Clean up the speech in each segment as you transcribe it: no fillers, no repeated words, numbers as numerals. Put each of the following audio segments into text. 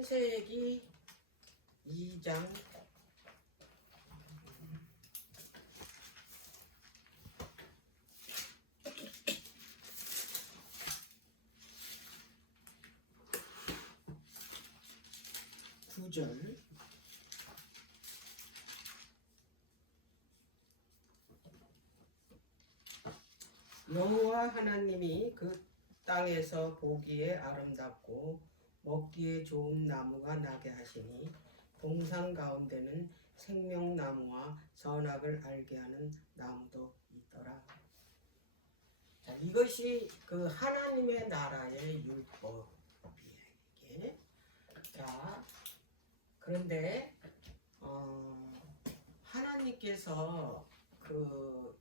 창세기 2장 9절. 여호와 하나님이 그 땅에서 보기에 아름답고 먹기에 좋은 나무가 나게 하시니 동산 가운데는 생명나무와 선악을 알게 하는 나무도 있더라. 자, 이것이 그 하나님의 나라의 율법이에요. 이게. 자, 그런데 하나님께서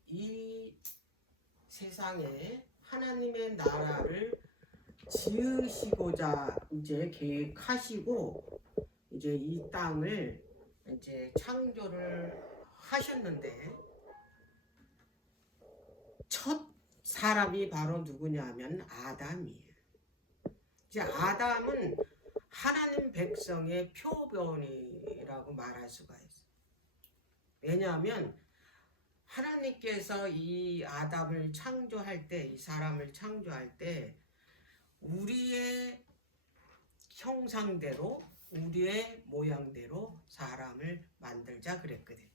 이 세상에 하나님의 나라를 지으시고자 이제 계획하시고 이제 이 땅을 이제 창조를 하셨는데 첫 사람이 바로 누구냐면 아담이에요. 이제 아담은 하나님 백성의 표본이라고 말할 수가 있어요. 왜냐하면 하나님께서 이 아담을 창조할 때, 이 사람을 창조할 때 우리의 형상대로, 우리의 모양대로 사람을 만들자 그랬거든.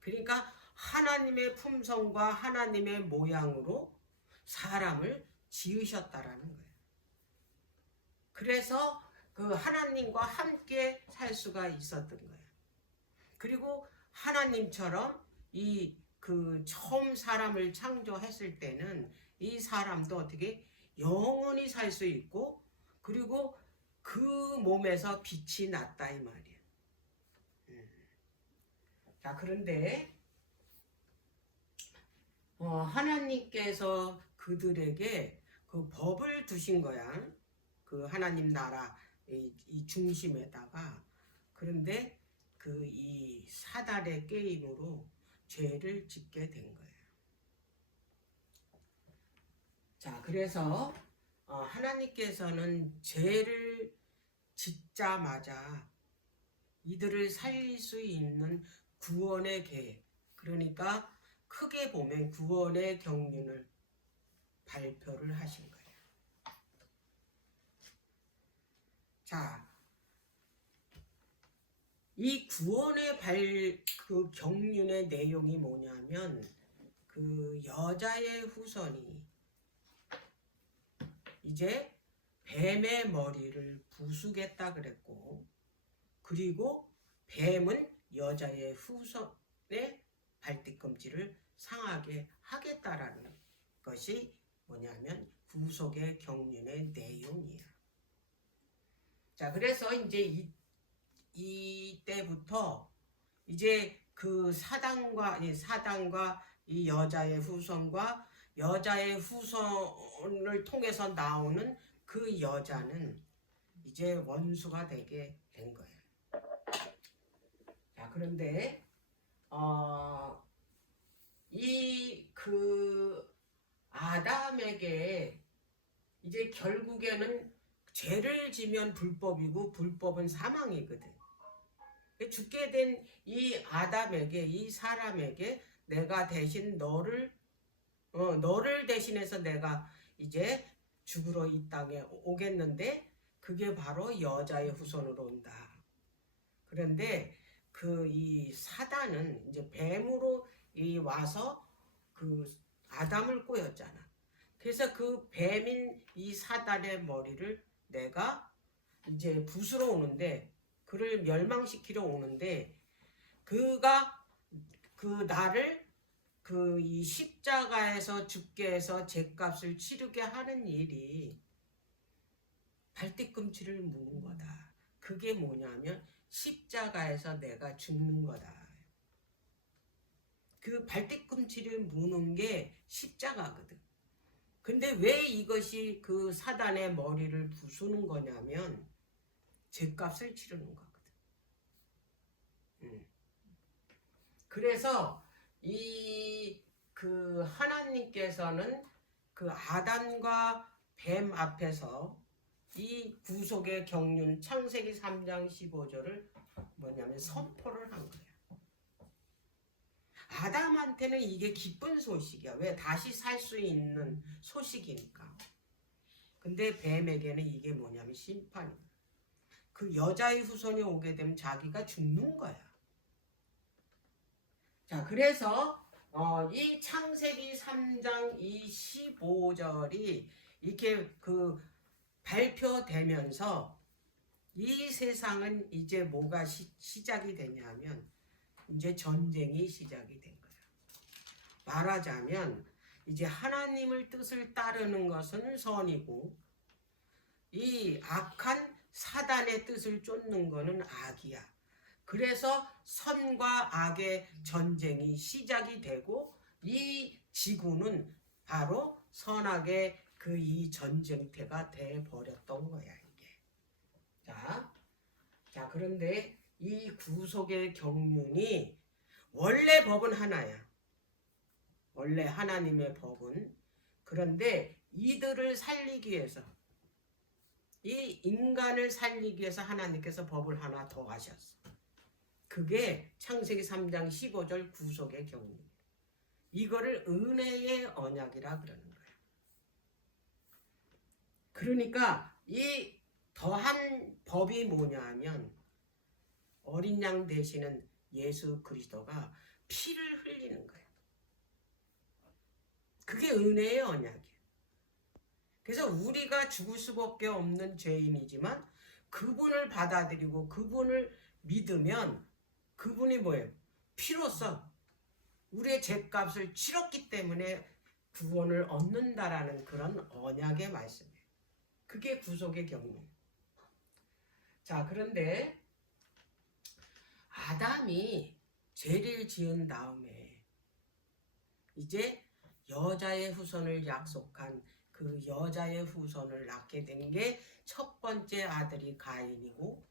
그러니까 하나님의 품성과 하나님의 모양으로 사람을 지으셨다라는 거예요. 그래서 그 하나님과 함께 살 수가 있었던 거예요. 그리고 하나님처럼 처음 사람을 창조했을 때는 이 사람도 어떻게 영원히 살 수 있고, 그리고 그 몸에서 빛이 났다 이 말이에요. 자, 그런데 하나님께서 그들에게 그 법을 두신 거야. 그 하나님 나라 이 중심에다가. 그런데 이 사단의 게임으로 죄를 짓게 된 거예요. 자, 그래서 하나님께서는 죄를 짓자마자 이들을 살릴 수 있는 구원의 계획, 그러니까 크게 보면 구원의 경륜을 발표를 하신 거예요. 자, 이 구원의 그 경륜의 내용이 뭐냐면 그 여자의 후손이 이제 뱀의 머리를 부수겠다 그랬고, 그리고 뱀은 여자의 후손의 발뒤꿈치를 상하게 하겠다라는 것이 뭐냐면 구속의 경륜의 내용이에요. 자, 그래서 이제 이때부터 이제 그 사단과 이 여자의 후손과 여자의 후손을 통해서 나오는 그 여자는 이제 원수가 되게 된 거예요. 자, 그런데 아담에게 이제 결국에는 죄를 지면 불법이고 불법은 사망이거든. 죽게 된 이 아담에게, 이 사람에게 내가 대신 너를 대신해서 내가 이제 죽으러 이 땅에 오겠는데 그게 바로 여자의 후손으로 온다. 그런데 이 사단은 이제 뱀으로 와서 그 아담을 꼬였잖아. 그래서 그 뱀인 이 사단의 머리를 내가 이제 부수러 오는데, 그를 멸망시키러 오는데, 그가 나를 이 십자가에서 죽게 해서 죄값을 치르게 하는 일이 발뒤꿈치를 무는 거다. 그게 뭐냐면 십자가에서 내가 죽는 거다. 그 발뒤꿈치를 무는 게 십자가거든. 근데 왜 이것이 그 사단의 머리를 부수는 거냐면 죄값을 치르는 거거든. 그래서 하나님께서는 그 아담과 뱀 앞에서 이 구속의 경륜 창세기 3장 15절을 뭐냐면 선포를 한 거야. 아담한테는 이게 기쁜 소식이야. 왜? 다시 살 수 있는 소식이니까. 근데 뱀에게는 이게 뭐냐면 심판이야. 그 여자의 후손이 오게 되면 자기가 죽는 거야. 자, 그래서 이 창세기 3장 이 15절이 이렇게 그 발표되면서 이 세상은 이제 뭐가 시작이 되냐면 이제 전쟁이 시작이 된 거야. 말하자면 이제 하나님을 뜻을 따르는 것은 선이고 이 악한 사단의 뜻을 쫓는 것은 악이야. 그래서 선과 악의 전쟁이 시작이 되고 이 지구는 바로 선악의 그 이 전쟁터가 돼 버렸던 거야, 이게. 자, 그런데 이 구속의 경륜이 원래 법은 하나야. 원래 하나님의 법은. 그런데 이들을 살리기 위해서, 이 인간을 살리기 위해서 하나님께서 법을 하나 더 하셨어. 그게 창세기 3장 15절 구속의 경륜. 이거를 은혜의 언약이라 그러는 거야. 그러니까 이 더한 법이 뭐냐 하면 어린 양 되시는 예수 그리스도가 피를 흘리는 거야. 그게 은혜의 언약이야. 그래서 우리가 죽을 수밖에 없는 죄인이지만 그분을 받아들이고 그분을 믿으면 그분이 뭐예요? 피로써 우리의 죄값을 치렀기 때문에 구원을 얻는다라는 그런 언약의 말씀이에요. 그게 구속의 경륜. 자, 그런데 아담이 죄를 지은 다음에 이제 여자의 후손을 약속한 그 여자의 후손을 낳게 된 게 첫 번째 아들이 가인이고,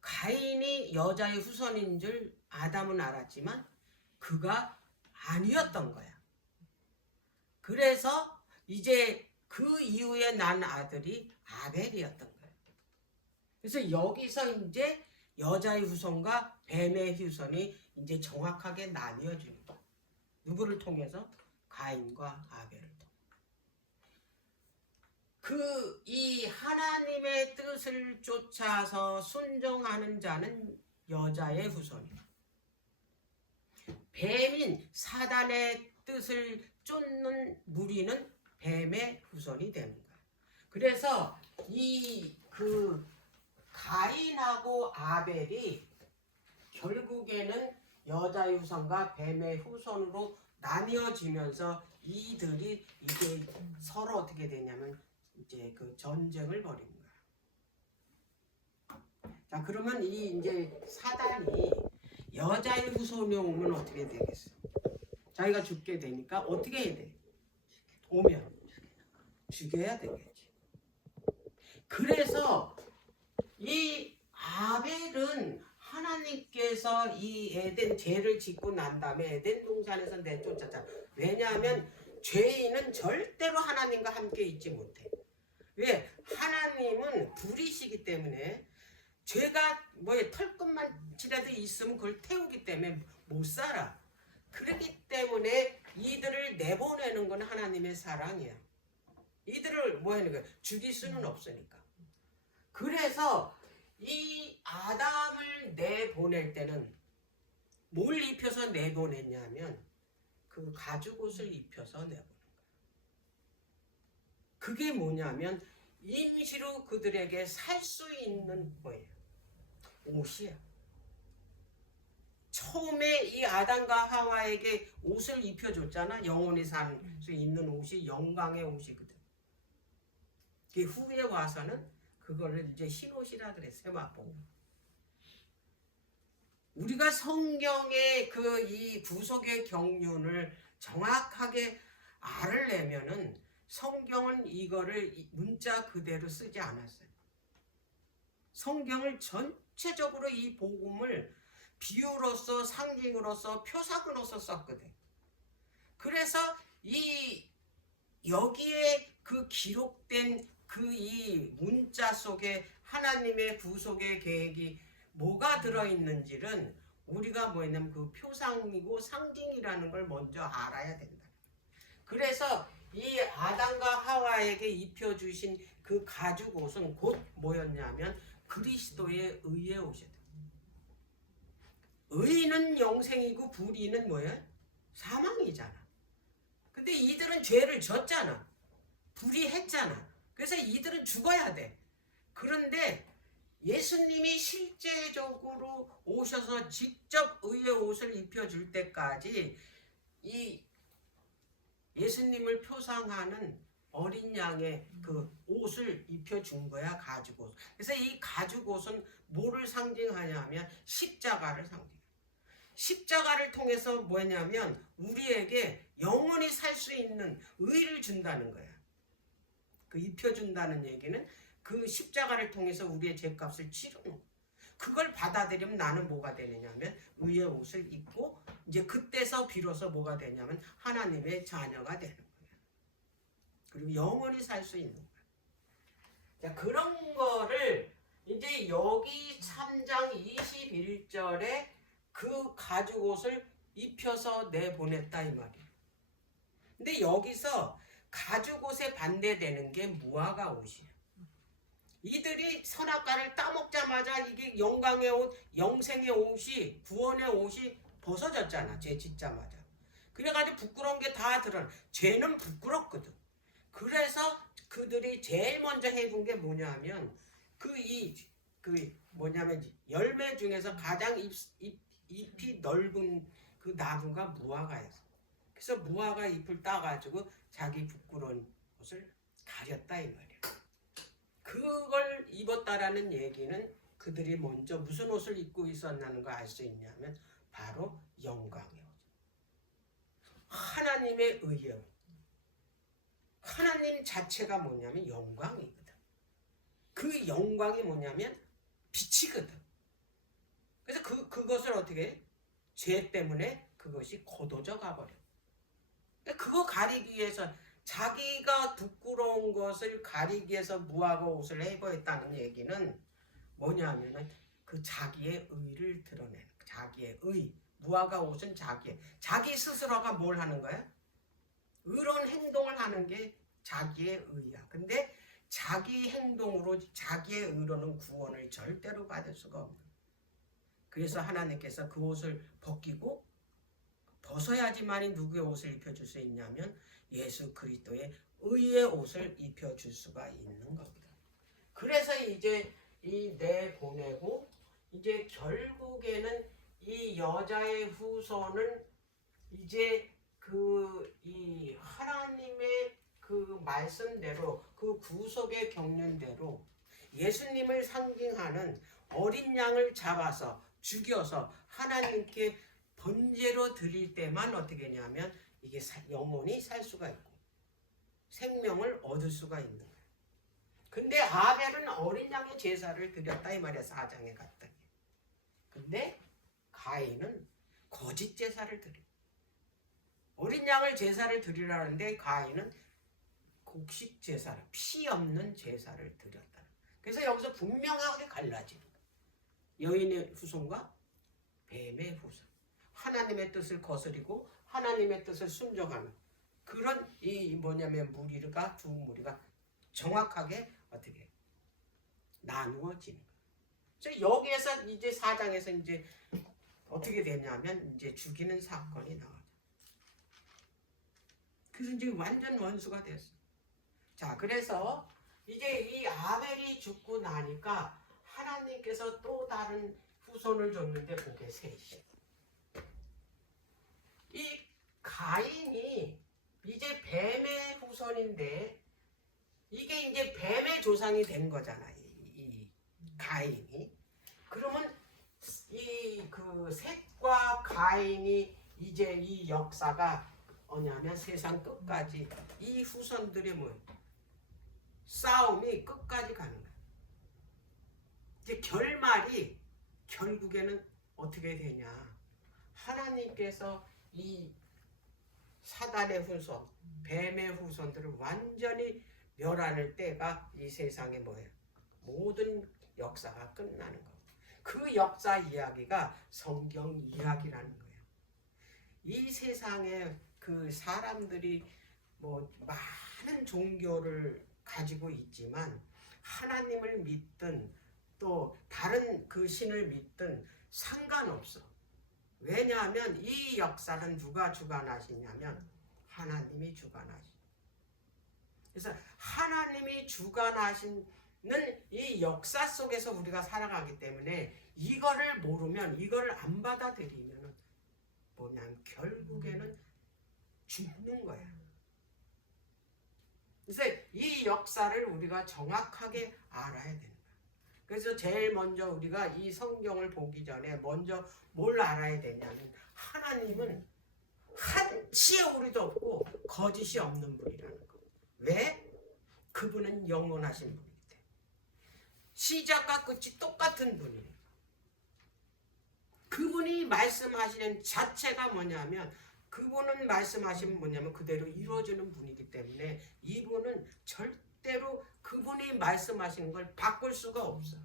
가인이 여자의 후손인 줄 아담은 알았지만 그가 아니었던 거야. 그래서 이제 그 이후에 난 아들이 아벨이었던 거야. 그래서 여기서 이제 여자의 후손과 뱀의 후손이 이제 정확하게 나뉘어지는 거야. 누구를 통해서? 가인과 아벨을 통해. 이 하나님의 뜻을 쫓아서 순종하는 자는 여자의 후손이야. 뱀인 사단의 뜻을 쫓는 무리는 뱀의 후손이 되는 거야. 그래서 그 가인하고 아벨이 결국에는 여자의 후손과 뱀의 후손으로 나뉘어지면서 이들이 이제 서로 어떻게 되냐면 이제 그 전쟁을 벌인 거야. 자, 그러면 이제 사단이 여자의 후손이 오면 어떻게 되겠어? 자기가 죽게 되니까 어떻게 해야 돼? 오면 죽여야 되겠지. 그래서 이 아벨은 하나님께서 이 에덴 죄를 짓고 난 다음에 에덴 동산에서 내쫓았잖아. 왜냐하면 죄인은 절대로 하나님과 함께 있지 못해. 왜? 하나님은 불이시기 때문에 죄가 털끝만이라도 있으면 그걸 태우기 때문에 못 살아. 그렇기 때문에 이들을 내보내는 건 하나님의 사랑이야. 이들을 하는 거야? 죽일 수는 없으니까. 그래서 이 아담을 내보낼 때는 뭘 입혀서 내보냈냐면 그 가죽옷을 입혀서 내보낸 거야. 그게 뭐냐면 임시로 그들에게 살 수 있는 거예요. 옷이야. 처음에 이 아담과 하와에게 옷을 입혀줬잖아. 영원히 살 수 있는 옷이 영광의 옷이거든. 그 후에 와서는 그거를 이제 흰옷이라 그래. 세마포. 우리가 성경의 이 구속의 경륜을 정확하게 알으려면은 성경은 이거를 문자 그대로 쓰지 않았어요. 성경을 전체적으로 이 복음을 비유로서 상징으로서 표사구로서 썼거든. 그래서 여기에 그 기록된 그 이 문자 속에 하나님의 구속의 계획이 뭐가 들어있는지는 우리가 뭐냐면 그 표상이고 상징이라는 걸 먼저 알아야 된다. 그래서 이 아담과 하와에게 입혀주신 그 가죽 옷은 곧 뭐였냐면 그리스도의 의의 옷이다. 의는 영생이고 불의는 뭐예요? 사망이잖아. 근데 이들은 죄를 졌잖아. 불의했잖아. 그래서 이들은 죽어야 돼. 그런데 예수님이 실제적으로 오셔서 직접 의의 옷을 입혀줄 때까지 이 예수님을 표상하는 어린 양의 그 옷을 입혀준 거야, 가죽 옷. 그래서 이 가죽 옷은 뭐를 상징하냐면 십자가를 상징해. 십자가를 통해서 뭐냐면 우리에게 영원히 살 수 있는 의를 준다는 거야. 그 입혀준다는 얘기는 그 십자가를 통해서 우리의 죄값을 치르는 거야. 그걸 받아들이면 나는 뭐가 되느냐면 의의 옷을 입고 이제 그때서 비로소 뭐가 되냐면 하나님의 자녀가 되는 거예요. 그리고 영원히 살 수 있는 거예요. 자, 그런 거를 이제 여기 3장 21절에 그 가죽 옷을 입혀서 내보냈다 이 말이에요. 근데 여기서 가죽 옷에 반대되는 게 무화과 옷이에요. 이들이 선악과를 따먹자마자 이게 영광의 옷, 영생의 옷이, 구원의 옷이 벗어졌잖아. 죄 짓자마자. 그래가지고 부끄러운 게 다 드러나. 죄는 부끄럽거든. 그래서 그들이 제일 먼저 해준 게 뭐냐면 뭐냐면 열매 중에서 가장 잎이 넓은 그 나무가 무화과였어. 그래서 무화과 잎을 따가지고 자기 부끄러운 옷을 가렸다 이 말이야. 그걸 입었다라는 얘기는 그들이 먼저 무슨 옷을 입고 있었나는 걸 알 수 있냐면 바로 영광의 옷. 하나님의 의의 옷. 하나님 자체가 뭐냐면 영광이거든. 그 영광이 뭐냐면 빛이거든. 그래서 그것을 어떻게 해? 죄 때문에 그것이 거둬져 가버려. 그거 가리기 위해서 자기가 부끄러운 것을 가리기 위해서 무화과 옷을 해보였다는 얘기는 뭐냐면은 그 자기의 의를 드러내는 자기의 의. 무화과 옷은 자기 스스로가 뭘 하는 거야? 의로운 행동을 하는 게 자기의 의야. 근데 자기 행동으로 자기의 의로는 구원을 절대로 받을 수가 없는. 그래서 하나님께서 그 옷을 벗어야지만이 누구의 옷을 입혀줄 수 있냐면 예수 그리스도의 의의 옷을 입혀줄 수가 있는 겁니다. 그래서 이제 이 내보내고 이제 결국에는 이 여자의 후손은 이제 이 하나님의 그 말씀대로 그 구속의 경륜대로 예수님을 상징하는 어린 양을 잡아서 죽여서 하나님께 번제로 드릴 때만 어떻게 하냐면 이게 영원히 살 수가 있고 생명을 얻을 수가 있는 거예요. 근데 아벨은 어린 양의 제사를 드렸다 이 말이야. 4장에 갔더니. 근데 가인은 거짓 제사를 드려. 어린 양을 제사를 드리라는데 가인은 곡식 제사를, 피 없는 제사를 드렸다. 그래서 여기서 분명하게 갈라지는 거예요. 여인의 후손과 뱀의 후손. 하나님의 뜻을 거스리고 하나님의 뜻을 순종하는 그런 이 뭐냐면 두 무리가 정확하게 어떻게 나누어지는 거예요. 그래서 여기에서 이제 4장에서 이제 어떻게 되냐면 이제 죽이는 사건이 나와요. 그래서 이제 완전 원수가 됐어. 자, 그래서 이제 이 아벨이 죽고 나니까 하나님께서 또 다른 후손을 줬는데 그게 셋이. 이 가인이 이제 뱀의 후손인데 이게 이제 뱀의 조상이 된 거잖아. 이 가인이. 그러면 이 그 셋과 가인이 이제 이 역사가 뭐냐면 세상 끝까지 이 후손들의 싸움이 끝까지 가는 거야. 이제 결말이 결국에는 어떻게 되냐? 하나님께서 이 사단의 후손, 뱀의 후손들을 완전히 멸하는 때가 이 세상에 뭐예요? 모든 역사가 끝나는 거. 그 역사 이야기가 성경 이야기라는 거예요. 이 세상에 그 사람들이 뭐 많은 종교를 가지고 있지만 하나님을 믿든 또 다른 그 신을 믿든 상관없어. 왜냐하면 이 역사는 누가 주관하시냐면 하나님이 주관하시. 그래서 하나님이 주관하시는 이 역사 속에서 우리가 살아가기 때문에 이거를 모르면, 이거를 안 받아들이면 뭐냐면 결국에는 죽는 거야. 그래서 이 역사를 우리가 정확하게 알아야 되는 거야. 그래서 제일 먼저 우리가 이 성경을 보기 전에 먼저 뭘 알아야 되냐면 하나님은 한치의 오류도 없고 거짓이 없는 분이라는 거. 왜? 그분은 영원하신 분이기 때문에. 시작과 끝이 똑같은 분이에요. 그분이 말씀하시는 자체가 뭐냐면 그분은 말씀하시면 뭐냐면 그대로 이루어지는 분이기 때문에 이분은 절대로 그분이 말씀하시는 걸 바꿀 수가 없어.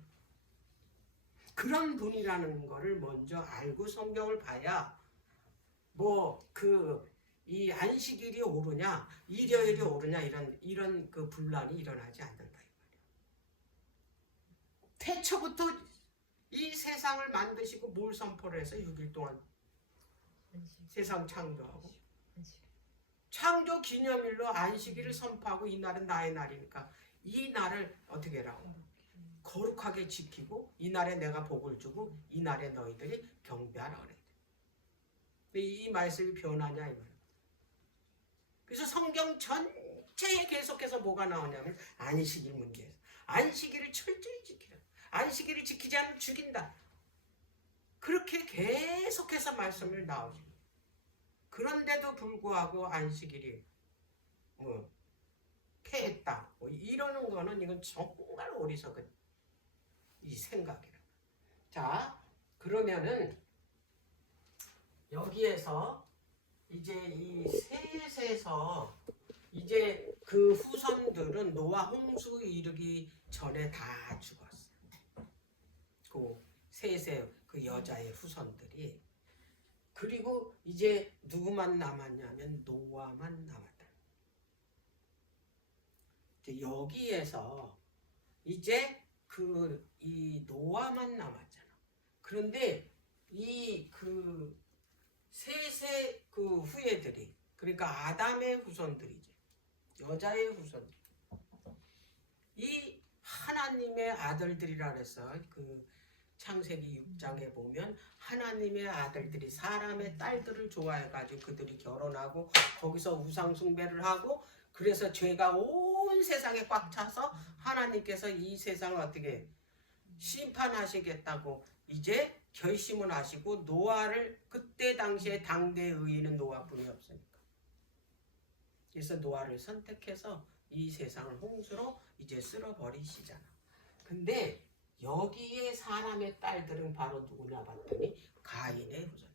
그런 분이라는 거를 먼저 알고 성경을 봐야 뭐 이 안식일이 오르냐 일요일이 오르냐 이런 그 분란이 일어나지 않는다 이 말이야. 태초부터 이 세상을 만드시고 뭘 선포를 해서 6일 동안 세상 창조하고 창조 기념일로 안식일을 선포하고 이날은 나의 날이니까 이 날을 어떻게 하라고? 거룩하게 지키고 이 날에 내가 복을 주고 이 날에 너희들이 경배하라 그래. 근데 이 말씀이 변하냐 이 말이야. 그래서 성경 전체에 계속해서 뭐가 나오냐면 안식일 문제에서 안식일을 철저히 지키라. 안식일을 지키지 않으면 죽인다. 그렇게 계속해서 말씀을 나오죠. 그런데도 불구하고 안식일이 뭐 폐했다 뭐 이러는 거는 이건 정말 어리석은 이 생각이라. 자, 그러면은 여기에서 이제 이 셋에서 이제 그 후손들은 노아 홍수 이르기 전에 다 죽었어요. 그 셋의 그 여자의 후손들이. 그리고 이제 누구만 남았냐면 노아만 남았다. 여기에서 이제 이 노아만 남았잖아. 그런데 이 셋의 그 후예들이, 그러니까 아담의 후손들이지, 여자의 후손들, 이 하나님의 아들들이라 그래서 그 창세기 6장에 보면 하나님의 아들들이 사람의 딸들을 좋아해가지고 그들이 결혼하고 거기서 우상 숭배를 하고 그래서 죄가 온 세상에 꽉 차서 하나님께서 이 세상을 어떻게 심판하시겠다고 이제 결심을 하시고 노아를, 그때 당시에 당대의 의인은 노아뿐이 없으니까 그래서 노아를 선택해서 이 세상을 홍수로 이제 쓸어버리시잖아. 근데 여기에 사람의 딸들은 바로 누구냐 봤더니 가인의 후손.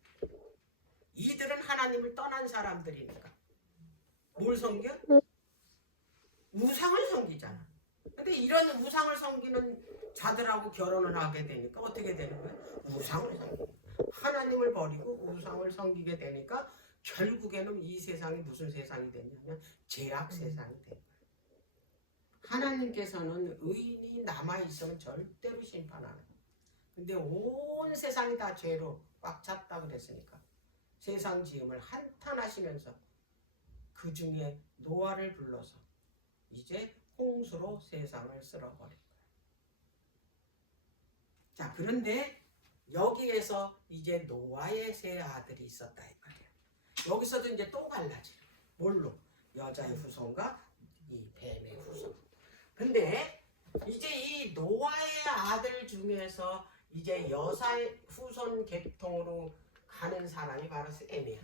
이들은 하나님을 떠난 사람들이니까 뭘 섬겨? 우상을 섬기잖아. 근데 이런 우상을 섬기는 자들하고 결혼을 하게 되니까 어떻게 되는 거야? 우상을 섬기고 하나님을 버리고 우상을 섬기게 되니까 결국에는 이 세상이 무슨 세상이 됐냐면 죄악 세상이 된 거야. 하나님께서는 의인이 남아있으면 절대로 심판 안 해요. 근데 온 세상이 다 죄로 꽉 찼다 그랬으니까 세상 지음을 한탄하시면서 그 중에 노아를 불러서 이제 홍수로 세상을 쓸어버린 거예요. 자, 그런데 여기에서 이제 노아의 세 아들이 있었다 이 말이에요. 여기서도 이제 또 갈라져요. 뭘로? 여자의 후손과 이 뱀의 후손. 근데 이제 이 노아의 아들 중에서 이제 여자의 후손 계통으로 가는 사람이 바로 셈이야.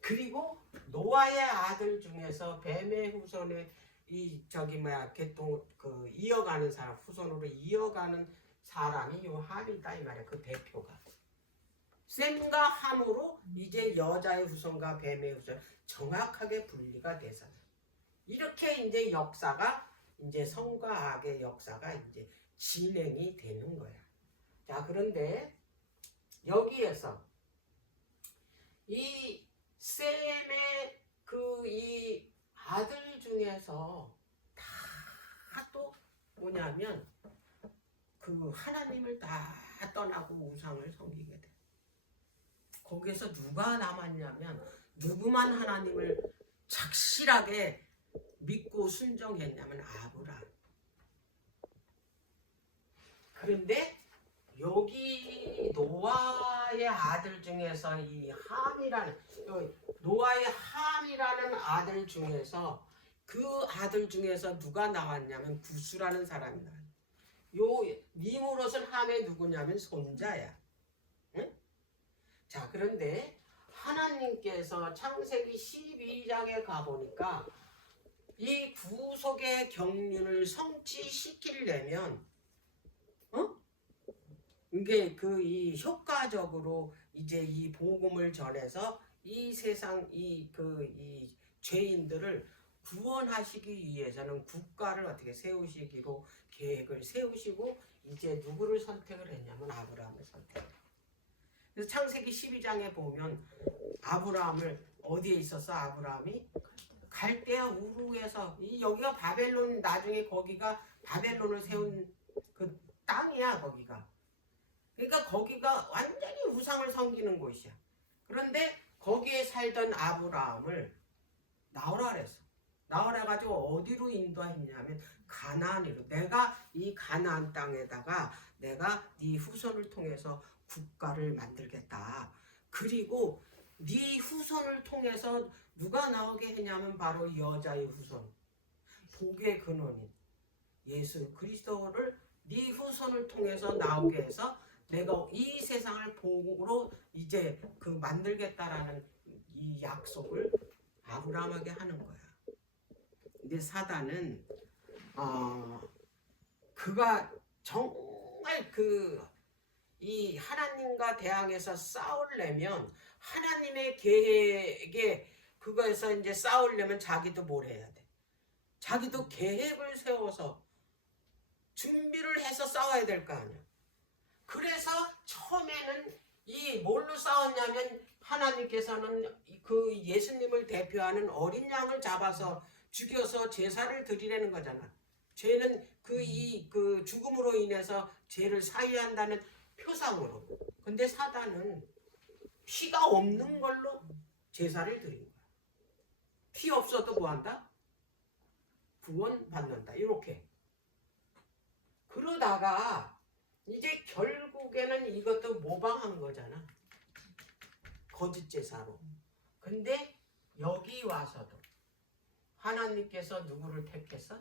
그리고 노아의 아들 중에서 뱀의 후손의 계통 이어가는 사람, 후손으로 이어가는 사람이 요 함이다 이 말이야. 그 대표가 셈과 함으로 이제 여자의 후손과 뱀의 후손 정확하게 분리가 돼서 이렇게 이제 역사가 이제 성과 악의 역사가 이제 진행이 되는 거야. 자, 그런데 여기에서 이 셈의 그 이 아들 중에서 다 또 뭐냐면 그 하나님을 다 떠나고 우상을 섬기게 돼. 거기에서 누가 남았냐면 누구만 하나님을 착실하게 믿고 순종했냐면 아브라함. 그런데 여기 노아의 아들 중에서 이 함이라는 노아의 함이라는 아들 중에서 그 아들 중에서 누가 나왔냐면 구스라는 사람이 나와요. 요 니므롯은 함의 누구냐면 손자야. 응? 자, 그런데 하나님께서 창세기 12장에 가보니까 이 구속의 경륜을 성취시키려면 이게 이 효과적으로 이제 이 복음을 전해서 이 세상 이 죄인들을 구원하시기 위해서는 국가를 어떻게 세우시기로 계획을 세우시고 이제 누구를 선택을 했냐면 아브라함을 선택해요. 그래서 창세기 12장에 보면 아브라함을 어디에 있었어? 아브라함이 갈대아 우르에서 여기가 바벨론 나중에 거기가 바벨론을 세운 그 땅이야 거기가. 그러니까 거기가 완전히 우상을 섬기는 곳이야. 그런데 거기에 살던 아브라함을 나오라 그랬어. 나오라 가지고 어디로 인도했냐면 가나안으로. 내가 이 가나안 땅에다가 내가 네 후손을 통해서 국가를 만들겠다. 그리고 네 후손을 통해서 누가 나오게 했냐면 바로 여자의 후손. 복의 근원인 예수 그리스도를 네 후손을 통해서 나오게 해서 내가 이 세상을 복으로 이제 만들겠다라는 이 약속을 아브라함에게 하는 거야. 근데 사단은 그가 정말 이 하나님과 대항해서 싸우려면 하나님의 계획에 그거에서 이제 싸우려면 자기도 뭘 해야 돼? 자기도 계획을 세워서 준비를 해서 싸워야 될 거 아니야. 그래서 처음에는 이 뭘로 싸웠냐면 하나님께서는 그 예수님을 대표하는 어린 양을 잡아서 죽여서 제사를 드리려는 거잖아. 죄는 그 죽음으로 인해서 죄를 사유한다는 표상으로. 근데 사단은 피가 없는 걸로 제사를 드린 거야. 피 없어도 뭐 한다? 구원 받는다. 이렇게. 그러다가 이제 결국에는 이것도 모방한 거잖아. 거짓 제사로. 근데 여기 와서도 하나님께서 누구를 택했어?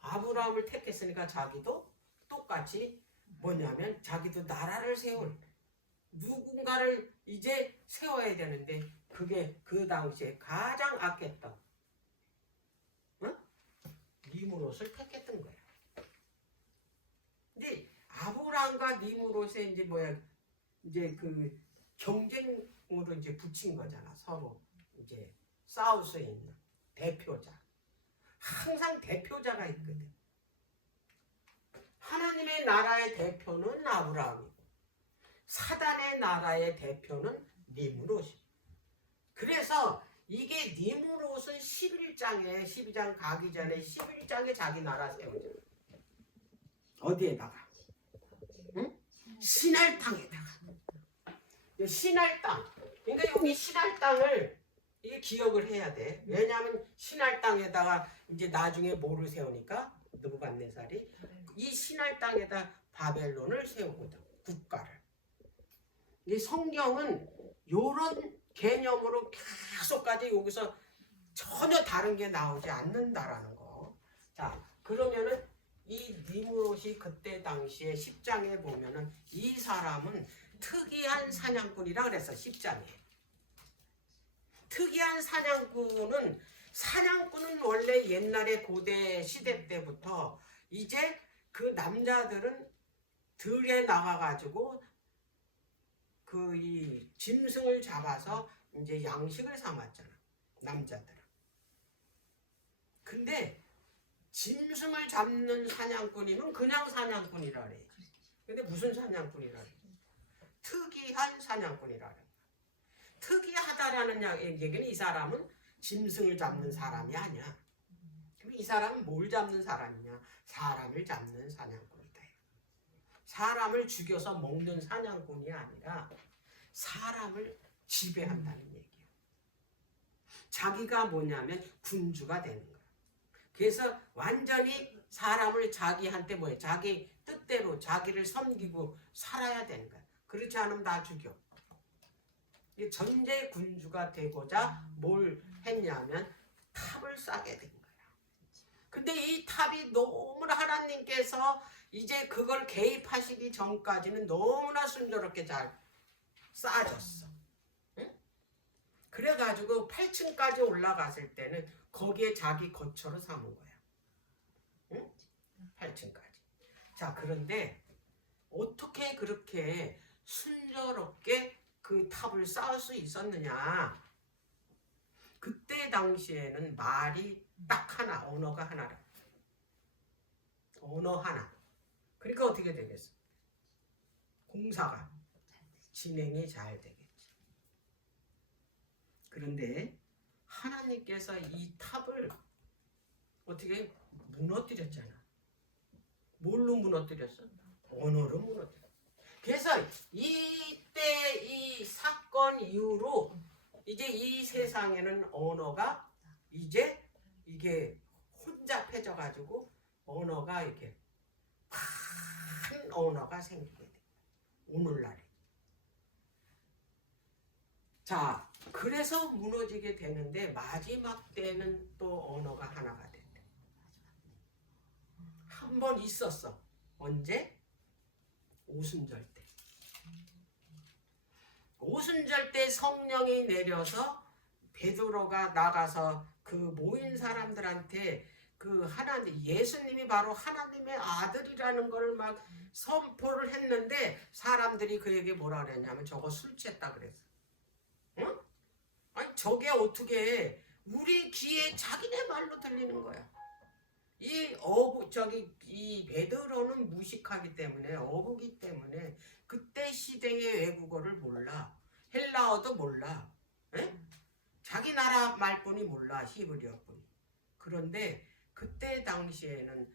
아브라함을 택했으니까 자기도 똑같이 뭐냐면 자기도 나라를 세울 누군가를 이제 세워야 되는데 그게 그 당시에 가장 악했던 니므롯을 택했던 거야. 근데 아브라함과 니므롯의 이제 이제 경쟁으로 이제 붙인 거잖아. 서로 이제 싸울 수 있는 대표자. 항상 대표자가 있거든. 하나님의 나라의 대표는 아브라함이고 사단의 나라의 대표는 니므롯이. 그래서 이게 니므롯은 12장 가기 전에 11장에 자기 나라 세우잖아. 어디에다가? 응? 신할 땅에다가. 신할 땅. 그러니까 여기 신할 땅을 이게 기억을 해야 돼. 왜냐하면 신할 땅에다가 이제 나중에 뭐를 세우니까 느부갓네살이 이 신할 땅에다 바벨론을 세우거든. 국가를. 이 성경은 이런 개념으로 계속까지 여기서 전혀 다른 게 나오지 않는다라는 거. 자, 그러면은 이 니므롯이 그때 당시에 10장에 보면은 이 사람은 특이한 사냥꾼이라 그랬어. 10장에. 특이한 사냥꾼은 원래 옛날에 고대 시대 때부터 이제 그 남자들은 들에 나가가지고 이 짐승을 잡아서 이제 양식을 삼았잖아. 남자들은. 근데 짐승을 잡는 사냥꾼이면 그냥 사냥꾼이라 그래. 근데 무슨 사냥꾼이라 그래? 특이한 사냥꾼이라 그래. 특이하다라는 얘기는 이 사람은 짐승을 잡는 사람이 아니야. 그럼 이 사람은 뭘 잡는 사람이냐? 사람을 잡는 사냥꾼이다. 사람을 죽여서 먹는 사냥꾼이 아니라 사람을 지배한다는 얘기예요. 자기가 뭐냐면 군주가 되는 거야. 그래서 완전히 사람을 자기한테 뭐예요? 자기 뜻대로 자기를 섬기고 살아야 되는 거야. 그렇지 않으면 다 죽여. 전제 군주가 되고자 뭘 했냐면 탑을 쌓게 된 거야. 근데 이 탑이 너무나 하나님께서 이제 그걸 개입하시기 전까지는 너무나 순조롭게 잘 쌓아졌어. 응? 그래가지고 8층까지 올라갔을 때는 거기에 자기 거처로 삼은 거야. 응? 8층까지. 자, 그런데 어떻게 그렇게 순조롭게 그 탑을 쌓을 수 있었느냐? 그때 당시에는 말이 딱 하나, 언어가 하나라. 언어 하나. 그러니까 어떻게 되겠어? 공사가 진행이 잘 되겠지. 그런데 하나님께서 이 탑을 어떻게 무너뜨렸잖아. 뭘로 무너뜨렸어? 언어로 무너뜨렸어. 그래서 이때 이 사건 이후로 이제 이 세상에는 언어가 이제 이게 혼잡해져 가지고 언어가 이렇게 한 언어가 생기게 돼. 오늘날에. 자, 그래서 무너지게 되는데 마지막 때는 또 언어가 하나가 된대. 한 번 있었어. 언제? 오순절 때. 오순절 때 성령이 내려서 베드로가 나가서 그 모인 사람들한테 그 하나님, 예수님이 바로 하나님의 아들이라는 걸 막 선포를 했는데 사람들이 그에게 뭐라 그랬냐면 저거 술 취했다 그랬어. 응? 아니 저게 어떻게 우리 귀에 자기네 말로 들리는 거야. 이 베드로는 무식하기 때문에 어부기 때문에 그때 시대의 외국어를 몰라. 헬라어도 몰라. 에? 자기 나라 말뿐이 몰라. 히브리어뿐이. 그런데 그때 당시에는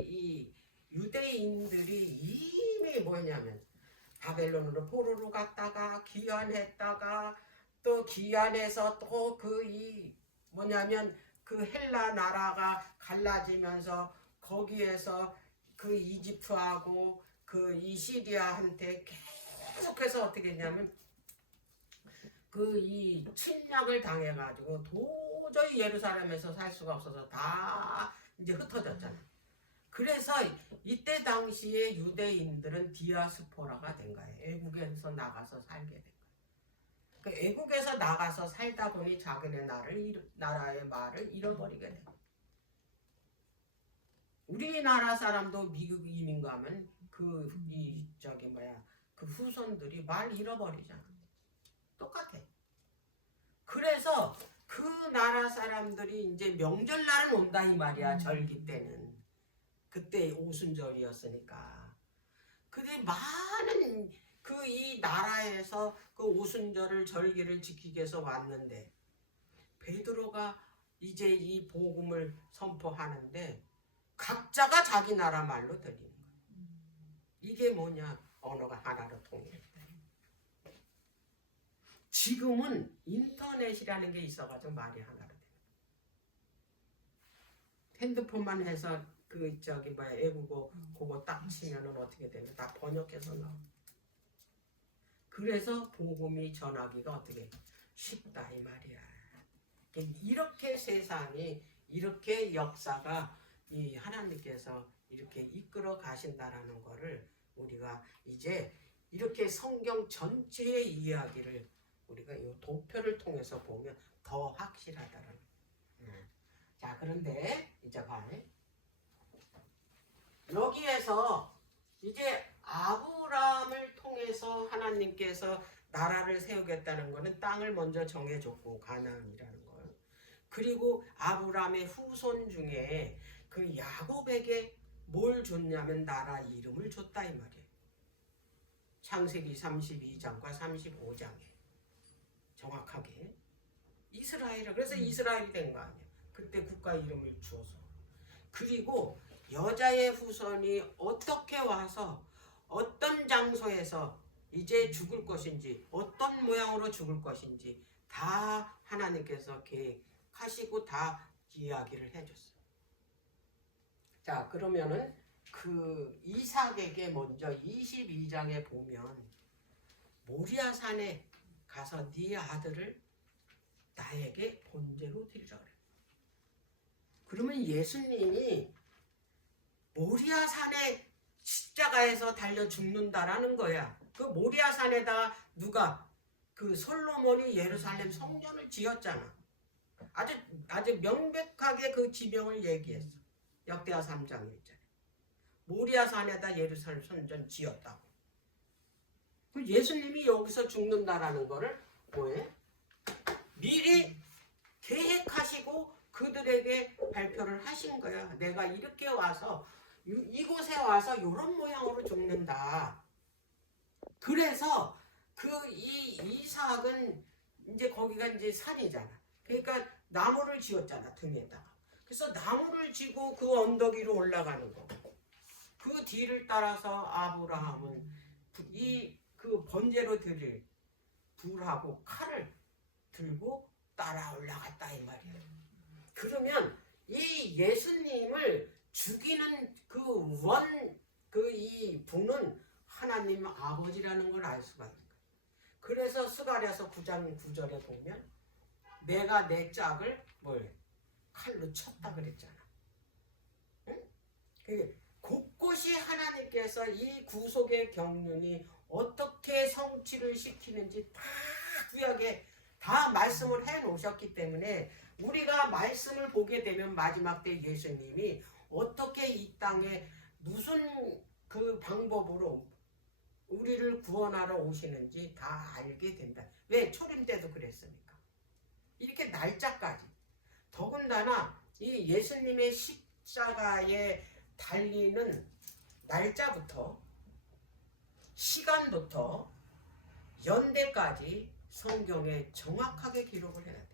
이 유대인들이 이미 뭐냐면 바벨론으로 포로로 갔다가 귀환했다가 또 귀환해서 또 뭐냐면 그 헬라 나라가 갈라지면서 거기에서 그 이집트하고 그 이 시리아한테 계속해서 어떻게 했냐면 그 이 침략을 당해가지고 도저히 예루살렘에서 살 수가 없어서 다 이제 흩어졌잖아. 그래서 이때 당시에 유대인들은 디아스포라가 된 거예요. 외국에서 나가서 살게 된 거예요. 그 외국에서 나가서 살다 보니 자기네 나라의 말을 잃어버리게 된 거예요. 우리나라 사람도 미국 이민 가면 그 후손들이 말 잃어버리잖아. 똑같아. 그래서 그 나라 사람들이 이제 명절날은 온다 이 말이야. 절기 때는. 그때 오순절이었으니까. 근데 많은 이 나라에서 그 오순절을 절기를 지키기 위해서 왔는데 베드로가 이제 이 복음을 선포하는데 각자가 자기 나라 말로 들리는 거야. 이게 뭐냐? 언어가 하나로 통일했다. 지금은 인터넷이라는 게 있어가지고 말이 하나로 돼. 핸드폰만 해서 외국어 그거 딱 치면은 어떻게 되냐? 다 번역해서 나와. 그래서 복음이 전하기가 어떻게 쉽다 이 말이야. 이렇게 세상이 이렇게 역사가 이 하나님께서 이렇게 이끌어 가신다라는 거를 우리가 이제 이렇게 성경 전체의 이야기를 우리가 이 도표를 통해서 보면 더 확실하다라는. 자, 그런데 이제 봐요. 여기에서 이제 아브라함을 통해서 하나님께서 나라를 세우겠다는 거는 땅을 먼저 정해줬고 가나안이라는 걸. 그리고 아브라함의 후손 중에 그 야곱에게 뭘 줬냐면 나라 이름을 줬다 이 말이에요. 창세기 32장과 35장에 정확하게 이스라엘이라 그래서 이스라엘이 된 거 아니에요. 그때 국가 이름을 주어서. 그리고 여자의 후손이 어떻게 와서 어떤 장소에서 이제 죽을 것인지 어떤 모양으로 죽을 것인지 다 하나님께서 계획하시고 다 이야기를 해줬어요. 자, 그러면은 그 이삭에게 먼저 22장에 보면 모리아산에 가서 네 아들을 나에게 번제로 드리라 그래요. 그러면 예수님이 모리아산에 십자가에서 달려 죽는다라는 거야. 그 모리아산에다 누가 그 솔로몬이 예루살렘 성전을 지었잖아. 아주 명백하게 그 지명을 얘기했어. 역대하 3장에 있잖아요. 모리아산에다 예루살렘 성전 지었다고. 그 예수님이 여기서 죽는다라는 거를 뭐해? 미리 계획하시고 그들에게 발표를 하신 거야. 내가 이렇게 와서 이곳에 와서 이런 모양으로 죽는다. 그래서 그 이삭은 이제 거기가 이제 산이잖아. 그러니까 나무를 지었잖아, 등에다가. 그래서 나무를 지고 그 언덕 위로 올라가는 거. 그 뒤를 따라서 아브라함은 그 번제로 드릴 불하고 칼을 들고 따라 올라갔다 이 말이에요. 그러면 이 예수님을 죽이는 이 분은 하나님 아버지라는 걸 알 수가 있는 거예요. 그래서 스가랴서 9장 9절에 보면 내가 내 짝을 칼로 쳤다 그랬잖아. 응? 곳곳이 하나님께서 이 구속의 경륜이 어떻게 성취를 시키는지 다 구약에 다 말씀을 해 놓으셨기 때문에 우리가 말씀을 보게 되면 마지막 때 예수님이 어떻게 이 땅에 무슨 그 방법으로 우리를 구원하러 오시는지 다 알게 된다. 왜? 초림 때도 그랬으니까. 이렇게 날짜까지. 더군다나 이 예수님의 십자가에 달리는 날짜부터 시간부터 연대까지 성경에 정확하게 기록을 해야 돼요.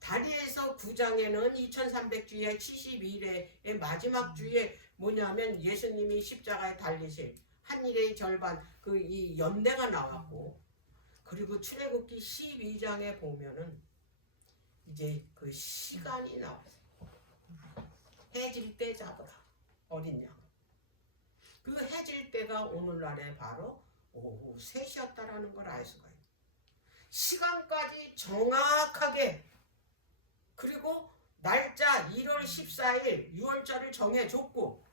다니엘서 9장에는 2300주의 72일의 마지막 주에 뭐냐면 예수님이 십자가에 달리실 한 일의 절반 이 연대가 나왔고, 그리고 출애굽기 12장에 보면은 이제 그 시간이 나왔어요. 해질 때 잡으라 어린 양. 그 해질 때가 오늘날에 바로 오후 3시였다라는 걸 알 수가 있어요. 시간까지 정확하게, 그리고 날짜 1월 14일 6월절을 정해줬고,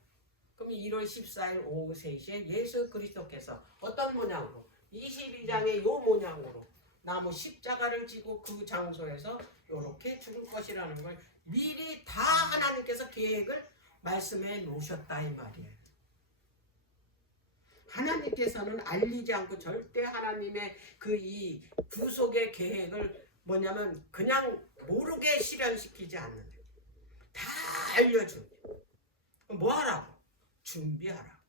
그럼 1월 14일 오후 3시에 예수 그리스도께서 어떤 모양으로 22장의 요 모양으로 나무 십자가를 지고 그 장소에서 이렇게 죽을 것이라는 걸 미리 다 하나님께서 계획을 말씀해 놓으셨다 이 말이에요. 하나님께서는 알리지 않고 절대 하나님의 이 구속의 계획을 뭐냐면 그냥 모르게 실현시키지 않는데 다 알려줍니다. 뭐 하라고? 준비하라고.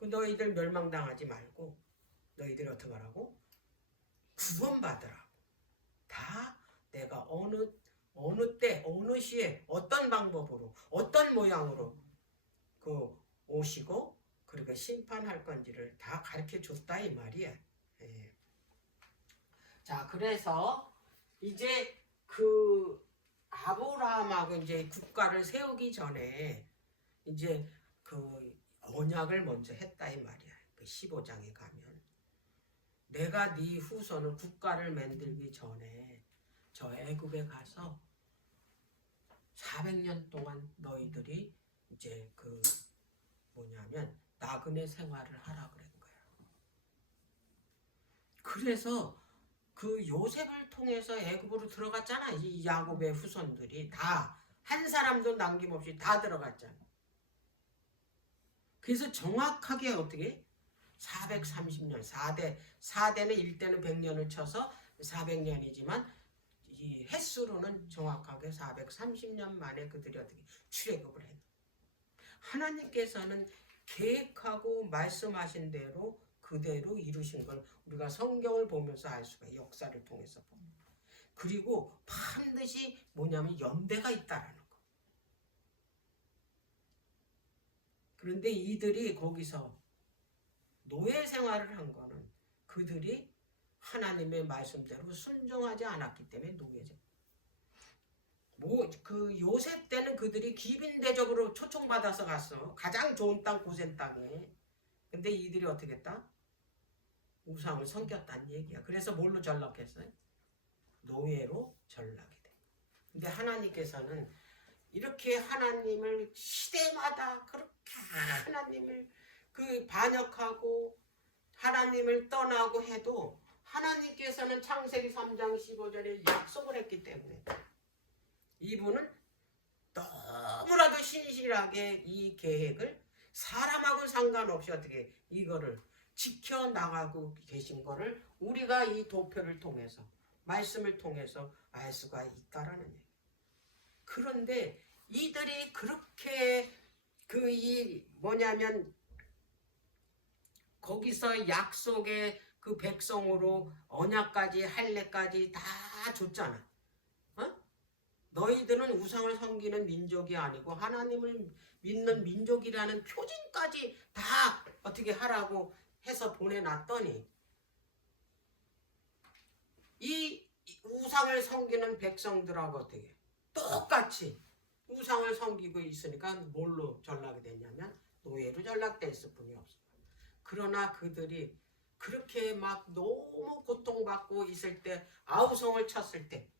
너희들 멸망당하지 말고 너희들 어떻게 하라고? 구원받으라고. 다 내가 어느 때 어느 시에 어떤 방법으로 어떤 모양으로 오시고 그렇게 심판할 건지를 다 가르쳐 줬다 이 말이야. 예. 자, 그래서 이제 그 아브라함하고 이제 국가를 세우기 전에 이제 그 언약을 먼저 했다 이 말이야. 그 15장에 가면 내가 네 후손을 국가를 만들기 전에 저 애굽에 가서 400년 동안 너희들이 이제 나그네 생활을 하라 그런 거야. 그래서 그 요셉을 통해서 애굽으로 들어갔잖아. 이 야곱의 후손들이 다 한 사람도 남김없이 다 들어갔잖아. 그래서 정확하게 어떻게 430년 4대는 1대는 100년을 쳐서 400년이지만 이 횟수로는 정확하게 430년 만에 그들이 어떻게 출애굽을 했다. 하나님께서는 계획하고 말씀하신 대로 그대로 이루신 걸 우리가 성경을 보면서 알 수가 있어요. 역사를 통해서 봅니다. 그리고 반드시 뭐냐면 연대가 있다라는 거. 그런데 이들이 거기서 노예 생활을 한 거는 그들이 하나님의 말씀대로 순종하지 않았기 때문에 노예죠. 그 요셉 때는 그들이 기빈대적으로 초청받아서 갔어. 가장 좋은 땅 고센 땅에. 근데 이들이 어떻게 했다? 우상을 섬겼다는 얘기야. 그래서 뭘로 전락했어요? 노예로 전락이 돼. 근데 하나님께서는 이렇게 하나님을 시대마다 그렇게 하나님을 그 반역하고 하나님을 떠나고 해도 하나님께서는 창세기 3장 15절에 약속을 했기 때문에 이분은 너무나도 신실하게 이 계획을 사람하고 상관없이 어떻게 이거를 지켜나가고 계신 거를 우리가 이 도표를 통해서 말씀을 통해서 알 수가 있다라는 얘기. 그런데 이들이 그렇게 뭐냐면 거기서 약속의 그 백성으로 언약까지 할례까지 다 줬잖아. 어? 너희들은 우상을 섬기는 민족이 아니고 하나님을 믿는 민족이라는 표징까지 다 어떻게 하라고 해서 보내놨더니 이 우상을 섬기는 백성들하고 어떻게 똑같이 우상을 섬기고 있으니까 뭘로 전락이 됐냐면 노예로 전락됐을 뿐이 없어. 그러나 그들이 그렇게 막 너무 고통받고 있을 때 아우성을 쳤을 때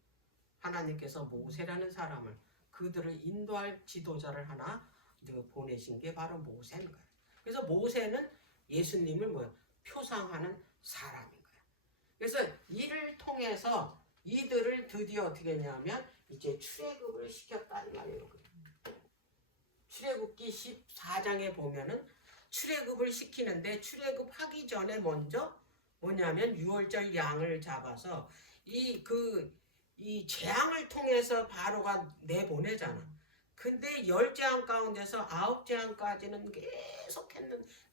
하나님께서 모세라는 사람을 그들을 인도할 지도자를 하나 보내신 게 바로 모세인 거예요. 그래서 모세는 예수님을 표상하는 사람인 거예요. 그래서 이를 통해서 이들을 드디어 어떻게 했냐면 이제 출애굽을 시켰다 이 말이에요. 출애굽기 14장에 보면은 출애굽을 시키는데 출애굽하기 전에 먼저 뭐냐면 유월절 양을 잡아서 이 재앙을 통해서 바로가 내보내잖아. 근데 10재앙 가운데서 9재앙까지는 계속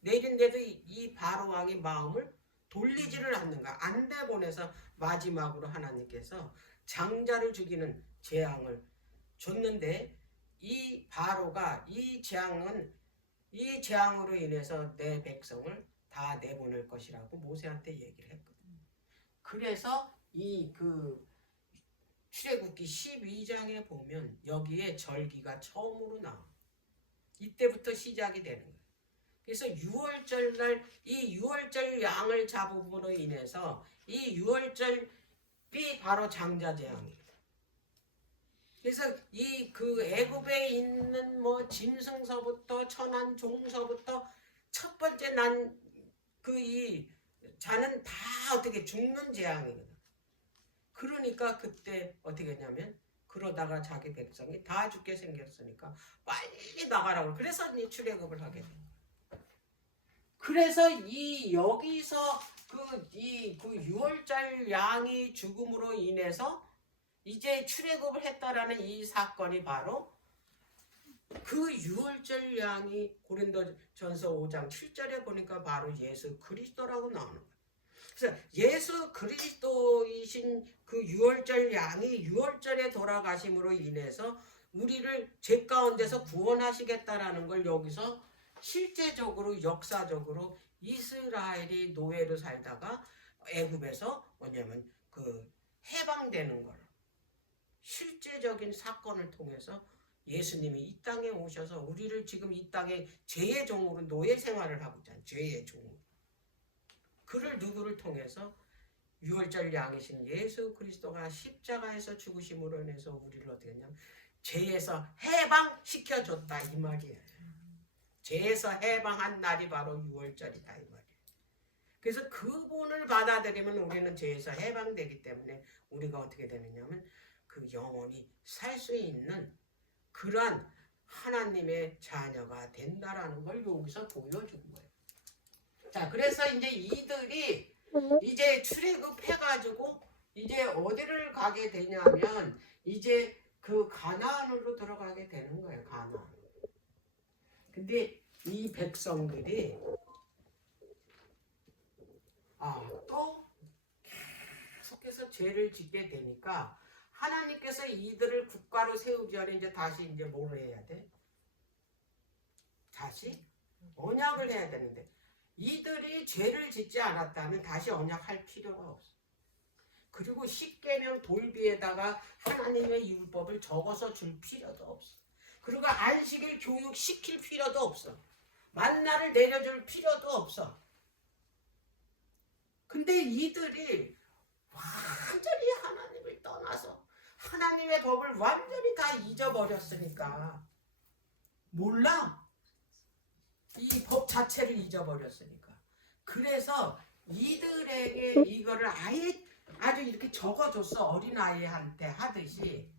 내린데도 이 바로 왕이 마음을 돌리지를 않는가. 안 내보내서 마지막으로 하나님께서 장자를 죽이는 재앙을 줬는데 이 바로가 이 재앙으로 인해서 내 백성을 다 내보낼 것이라고 모세한테 얘기를 했거든. 그래서 출애굽기 12장에 보면 여기에 절기가 처음으로 나와. 이때부터 시작이 되는 거예요. 그래서 6월절 날 이 6월절 양을 잡음으로 인해서 이 6월절이 바로 장자 재앙이에요. 그래서 애굽에 있는 짐승서부터 천한 종서부터 첫 번째 자는 다 어떻게 죽는 재앙이거든. 그러니까 그때 어떻게 했냐면 그러다가 자기 백성이 다 죽게 생겼으니까 빨리 나가라고. 그래서 이 출애굽을 하게 된 거야. 그래서 여기서 유월절 양이 죽음으로 인해서 이제 출애굽을 했다라는 이 사건이 바로 그 유월절 양이 고린도전서 5장 7절에 보니까 바로 예수 그리스도라고 나오는 거예요. 그래서 예수 그리스도이신 그 유월절 양이 유월절에 돌아가심으로 인해서 우리를 죄 가운데서 구원하시겠다라는 걸 여기서 실제적으로 역사적으로 이스라엘이 노예로 살다가 애굽에서 뭐냐면 해방되는 걸 실제적인 사건을 통해서 예수님이 이 땅에 오셔서 우리를 지금 이 땅에 죄의 종으로 노예 생활을 하고 있잖아요. 죄의 종으로. 그를 누구를 통해서 유월절 양이신 예수 그리스도가 십자가에서 죽으심으로 인해서 우리를 어떻게 했냐면 죄에서 해방시켜줬다 이 말이에요. 죄에서 해방한 날이 바로 유월절이다 이 말이에요. 그래서 그분을 받아들이면 우리는 죄에서 해방되기 때문에 우리가 어떻게 되느냐면 영원히 살 수 있는 그러한 하나님의 자녀가 된다라는 걸 여기서 보여준 거예요. 자, 그래서 이제 이들이 이제 출애굽해가지고 이제 어디를 가게 되냐면 이제 그 가나안으로 들어가게 되는 거예요. 가나안. 근데 이 백성들이 또 계속해서 죄를 짓게 되니까 하나님께서 이들을 국가로 세우기 전에 이제 다시 이제 뭘 해야 돼? 다시 언약을 해야 되는데 이들이 죄를 짓지 않았다면 다시 언약할 필요가 없어. 그리고 십계명 돌비에다가 하나님의 율법을 적어서 줄 필요도 없어. 그리고 안식일 교육시킬 필요도 없어. 만나를 내려줄 필요도 없어. 근데 이들이 완전히 하나님을 떠나서 하나님의 법을 완전히 다 잊어버렸으니까 몰라. 이 법 자체를 잊어버렸으니까. 그래서 이들에게 이거를 아예 아주 이렇게 적어줬어. 어린아이한테 하듯이.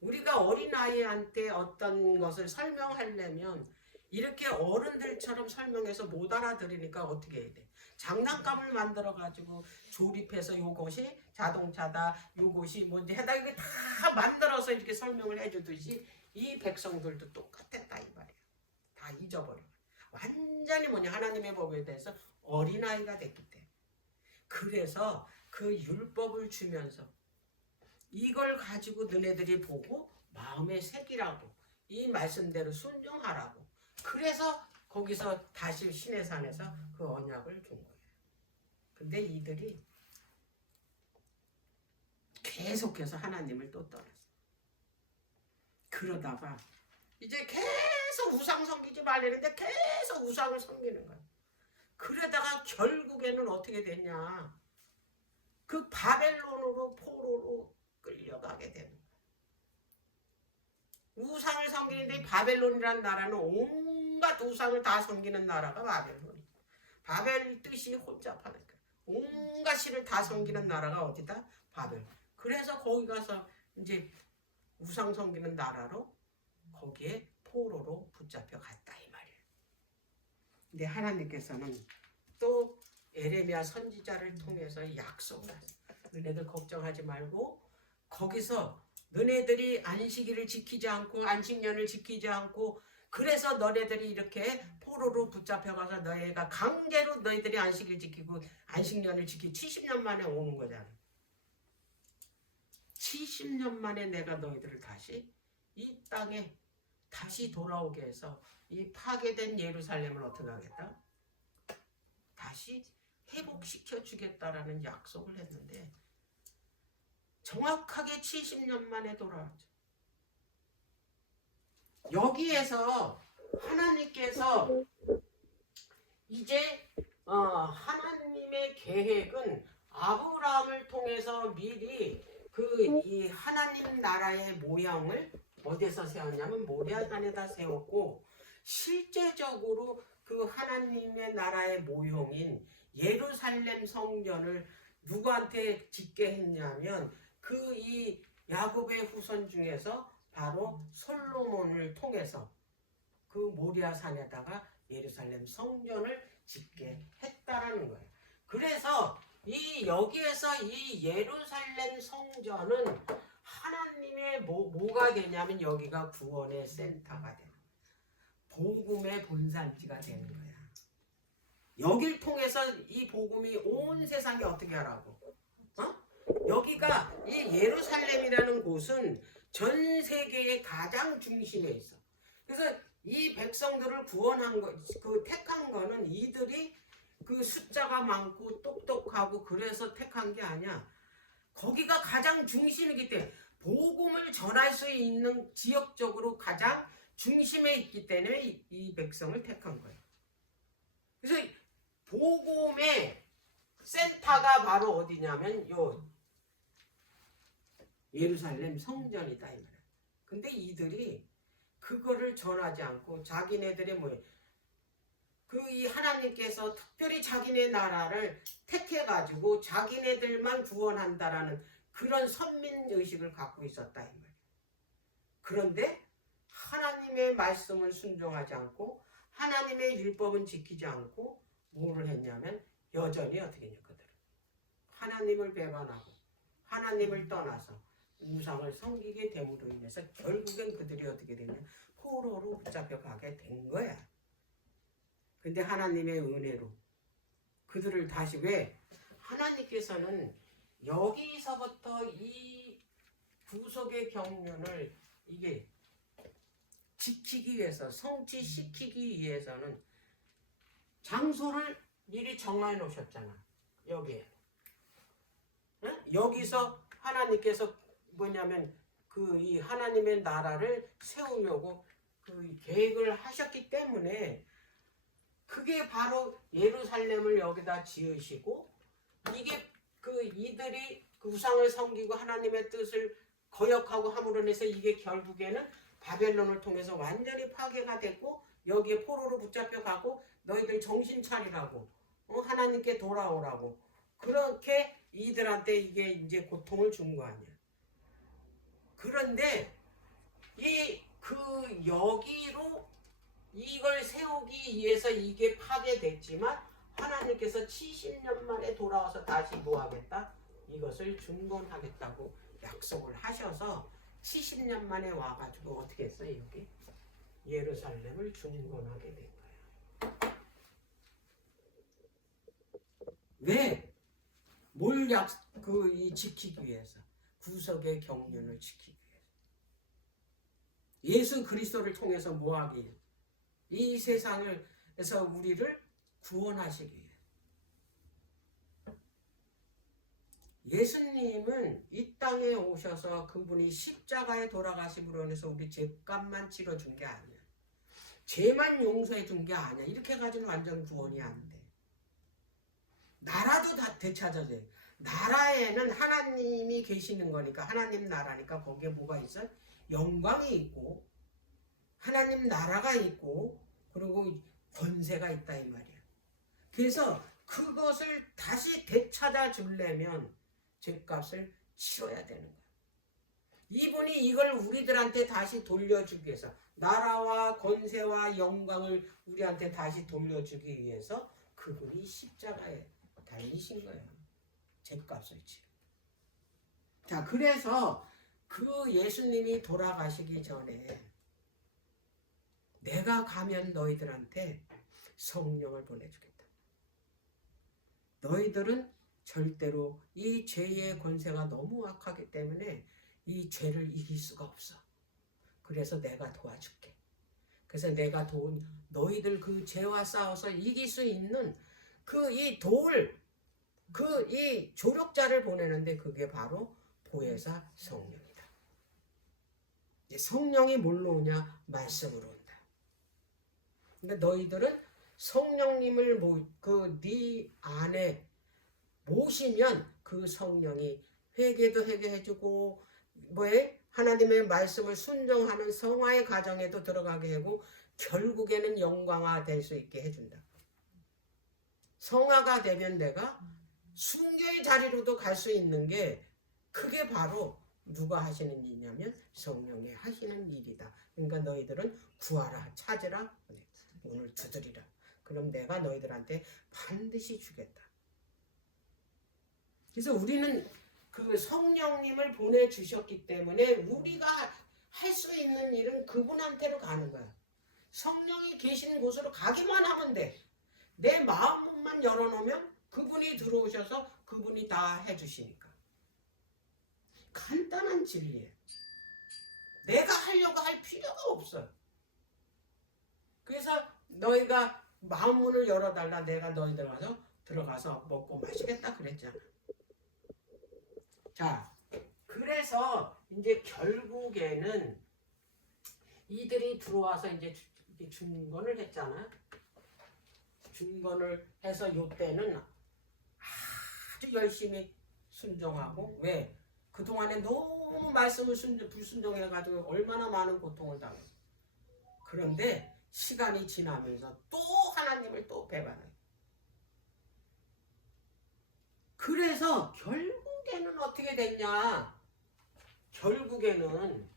우리가 어린아이한테 어떤 것을 설명하려면 이렇게 어른들처럼 설명해서 못 알아들으니까 어떻게 해야 돼? 장난감을 만들어가지고 조립해서 요것이 자동차다, 요것이 뭔지 해다 이거 다 만들어서 이렇게 설명을 해주듯이 이 백성들도 똑같았다 이 말이야. 다 잊어버려. 완전히 하나님의 법에 대해서 어린아이가 됐기 때문에. 그래서 그 율법을 주면서 이걸 가지고 너네들이 보고 마음에 새기라고 이 말씀대로 순종하라고. 그래서 거기서 다시 시내산에서 그 언약을 준 거예요. 근데 이들이 계속해서 하나님을 또 떠났어. 그러다가 이제 계속 우상 섬기지 말라는데 계속 우상을 섬기는 거야. 그러다가 결국에는 어떻게 됐냐? 그 바벨론으로 포로로 끌려가게 되는 거야. 우상을 섬기는데 바벨론이라는 나라는 온갖 우상을 다 섬기는 나라가 바벨론이야. 바벨 뜻이 혼잡하니까 온갖 신을 다 섬기는 나라가 어디다? 바벨. 그래서 거기 가서 이제 우상 섬기는 나라로 거기에 포로로 붙잡혀 갔다 이 말이에요. 근데 하나님께서는 또 에레미야 선지자를 통해서 약속을 하세요. 너네들 걱정하지 말고 거기서 너네들이 안식일을 지키지 않고 안식년을 지키지 않고 그래서 너네들이 이렇게 포로로 붙잡혀가서 너희가 강제로 너희들이 안식일 지키고 안식년을 지키고 70년 만에 오는 거잖아. 70년 만에 내가 너희들을 다시 이 땅에 다시 돌아오게 해서 이 파괴된 예루살렘을 어떻게 하겠다? 다시 회복시켜 주겠다라는 약속을 했는데 정확하게 70년 만에 돌아왔죠. 여기에서 하나님께서 이제 하나님의 계획은 아브라함을 통해서 미리 이 하나님 나라의 모형을 어디서 세웠냐면 모리아산에다 세웠고 실제적으로 그 하나님의 나라의 모형인 예루살렘 성전을 누구한테 짓게 했냐면 그 이 야곱의 후손 중에서 바로 솔로몬을 통해서 그 모리아산에다가 예루살렘 성전을 짓게 했다라는 거예요. 그래서 여기에서 이 예루살렘 성전은 하나님의 뭐가 되냐면 여기가 구원의 센터가 되는 거예요. 복음의 본산지가 되는 거야. 여길 통해서 이 복음이 온 세상에 어떻게 하라고? 여기가 이 예루살렘이라는 곳은 전 세계의 가장 중심에 있어. 그래서 이 백성들을 구원한 거, 택한 거는 이들이 그 숫자가 많고 똑똑하고 그래서 택한 게 아니야. 거기가 가장 중심이기 때문에 복음을 전할 수 있는 지역적으로 가장 중심에 있기 때문에 이 백성을 택한 거예요. 그래서 복음의 센터가 바로 어디냐면 예루살렘 성전이다 이 말이야. 근데 이들이 그거를 전하지 않고 자기네들의 이 하나님께서 특별히 자기네 나라를 택해가지고 자기네들만 구원한다라는 그런 선민의식을 갖고 있었다 이 말이야. 그런데 하나님의 말씀을 순종하지 않고 하나님의 율법은 지키지 않고 뭐를 했냐면 여전히 어떻게 했냐 그들은 하나님을 배반하고 하나님을 떠나서 우상을 섬기게 됨으로 인해서 결국엔 그들이 어떻게 되냐? 포로로 붙잡혀 가게 된 거야. 근데 하나님의 은혜로 그들을 다시 왜? 하나님께서는 여기서부터 이 구속의 경륜을 이게 지키기 위해서, 성취시키기 위해서는 장소를 미리 정해 놓으셨잖아. 여기에. 응? 여기서 하나님께서 뭐냐면 그 이 하나님의 나라를 세우려고 그 계획을 하셨기 때문에 그게 바로 예루살렘을 여기다 지으시고 이게 그 이들이 그 우상을 섬기고 하나님의 뜻을 거역하고 함으로 인해서 이게 결국에는 바벨론을 통해서 완전히 파괴가 됐고 여기에 포로로 붙잡혀 가고 너희들 정신 차리라고 하나님께 돌아오라고 그렇게 이들한테 이게 이제 고통을 준 거 아니야. 그런데 여기로 이걸 세우기 위해서 이게 파괴됐지만 하나님께서 70년 만에 돌아와서 다시 뭐 하겠다? 이것을 중건하겠다고 약속을 하셔서 70년 만에 와가지고 어떻게 했어요? 여기 예루살렘을 중건하게 된 거예요. 왜? 뭘 지키기 위해서? 구속의 경륜을 지키기 위해서. 예수 그리스도를 통해서 뭐 하기 위해서? 이 세상에서 우리를 구원하시기 위해. 예수님은 이 땅에 오셔서 그분이 십자가에 돌아가심으로 인해서 우리 죄값만 치러준 게 아니야. 죄만 용서해 준 게 아니야. 이렇게 해가지고는 완전 구원이 안 돼. 나라도 다 되찾아져요. 나라에는 하나님이 계시는 거니까 하나님 나라니까 거기에 뭐가 있어? 영광이 있고 하나님 나라가 있고 그리고 권세가 있다 이 말이야. 그래서 그것을 다시 되찾아 주려면 죄값을 치러야 되는 거야. 이분이 이걸 우리들한테 다시 돌려주기 위해서 나라와 권세와 영광을 우리한테 다시 돌려주기 위해서 그분이 십자가에 달리신 거예요. 죄값을 치러. 자, 그래서 그 예수님이 돌아가시기 전에 내가 가면 너희들한테 성령을 보내주겠다. 너희들은 절대로 이 죄의 권세가 너무 악하기 때문에 이 죄를 이길 수가 없어. 그래서 내가 도와줄게. 그래서 내가 너희들 그 죄와 싸워서 이길 수 있는 이 조력자를 보내는데 그게 바로 보혜사 성령이다. 성령이 뭘로 오냐? 말씀으로 온다. 근데 너희들은 성령님을 네 안에 모시면 그 성령이 회개도 회개해주고 하나님의 말씀을 순종하는 성화의 과정에도 들어가게 하고 결국에는 영광화 될 수 있게 해준다. 성화가 되면 내가 순교의 자리로도 갈 수 있는 게 그게 바로 누가 하시는 일이냐면 성령이 하시는 일이다. 그러니까 너희들은 구하라, 찾으라, 문을 두드리라. 그럼 내가 너희들한테 반드시 주겠다. 그래서 우리는 그 성령님을 보내주셨기 때문에 우리가 할 수 있는 일은 그분한테로 가는 거야. 성령이 계시는 곳으로 가기만 하면 돼. 내 마음만 열어놓으면 그분이 들어오셔서 그분이 다 해주시니까. 간단한 진리예요. 내가 하려고 할 필요가 없어요. 그래서 너희가 마음문을 열어달라. 내가 너희들 가서 들어가서 먹고 마시겠다 그랬잖아. 자, 그래서 이제 결국에는 이들이 들어와서 이제 중건을 했잖아. 중건을 해서 요때는 아주 열심히 순종하고 왜? 그동안에 너무 말씀을 불순종해가지고 얼마나 많은 고통을 당했어. 그런데 시간이 지나면서 또 하나님을 또 배반해. 그래서 결국에는 어떻게 됐냐? 결국에는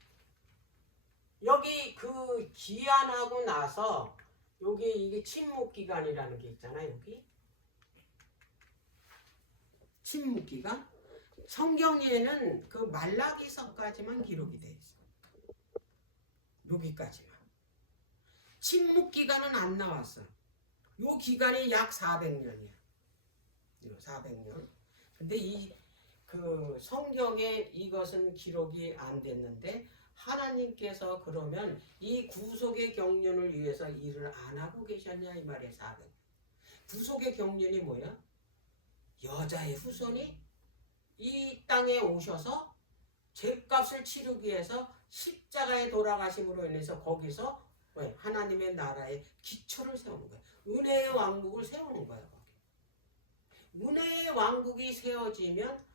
여기 그 기한하고 나서 여기 이게 침묵기간이라는 게 있잖아. 여기 침묵기간. 성경에는 그 말라기서까지만 기록이 돼 있어. 여기까지만. 침묵 기간은 안 나왔어. 요 기간이 약 400년이야. 400년. 근데 이 그 성경에 이것은 기록이 안 됐는데 하나님께서 그러면 이 구속의 경륜을 위해서 일을 안 하고 계셨냐 이 말이야. 400. 구속의 경륜이 뭐야? 여자의 후손이 이 땅에 오셔서 죄값을 치르기 위해서 십자가에 돌아가심으로 인해서 거기서 하나님의 나라의 기초를 세우는 거야. 은혜의 왕국을 세우는 거야. 거기. 은혜의 왕국이 세워지면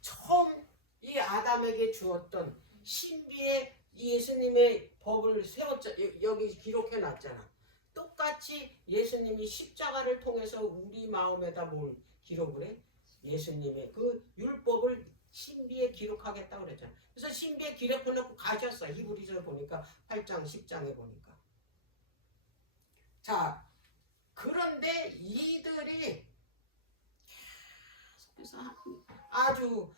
처음 이 아담에게 주었던 신비의 예수님의 법을 세웠자 여기 기록해 놨잖아. 똑같이 예수님이 십자가를 통해서 우리 마음에다 뭘 기록을 해? 예수님의 그 율법을 신비에 기록하겠다고 그랬잖아. 그래서 신비에 기록해놓고 가셨어. 히브리서 보니까 8장 10장에 보니까. 자, 그런데 이들이 계속해서 아주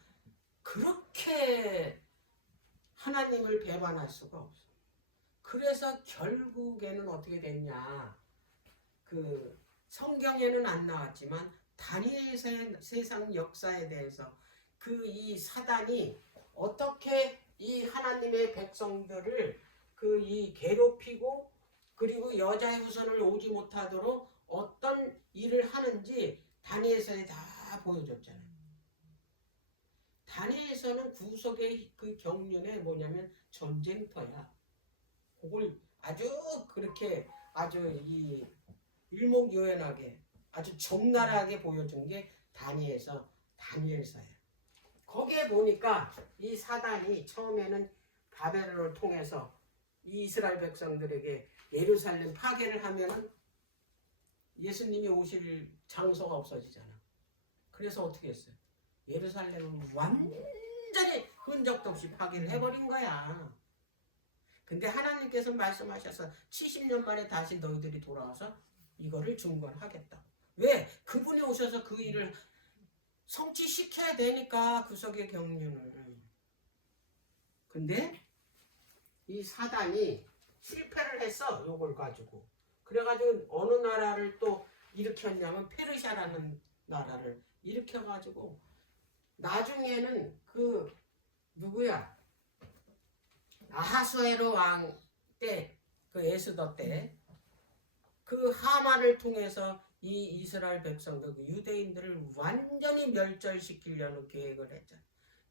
그렇게 하나님을 배반할 수가 없어. 그래서 결국에는 어떻게 됐냐. 그 성경에는 안 나왔지만 다니엘의 세상 역사에 대해서 그 이 사단이 어떻게 이 하나님의 백성들을 그 이 괴롭히고 그리고 여자의 후손을 오지 못하도록 어떤 일을 하는지 다니엘서에 다 보여줬잖아요. 다니엘서는 구속의 그 경륜에 뭐냐면 전쟁터야. 그걸 아주 그렇게 아주 이 일목요연하게 아주 적나라하게 보여준 게 다니엘서야. 거기에 보니까 이 사단이 처음에는 바벨론을 통해서 이스라엘 백성들에게 예루살렘 파괴를 하면은 예수님이 오실 장소가 없어지잖아. 그래서 어떻게 했어요? 예루살렘은 완전히 흔적도 없이 파괴를 해버린 거야. 근데 하나님께서 말씀하셔서 70년 만에 다시 너희들이 돌아와서 이거를 중건하겠다. 왜? 그분이 오셔서 그 일을 성취시켜야 되니까 구속의 경륜을. 근데 이 사단이 실패를 했어. 요걸 가지고. 그래가지고 어느 나라를 또 일으켰냐면 페르시아라는 나라를 일으켜가지고 나중에는 그 누구야? 아하수에로 왕 때, 그 에스더 때 그 하만을 통해서 이 이스라엘 백성들, 그 유대인들을 완전히 멸절시키려는 계획을 했잖아.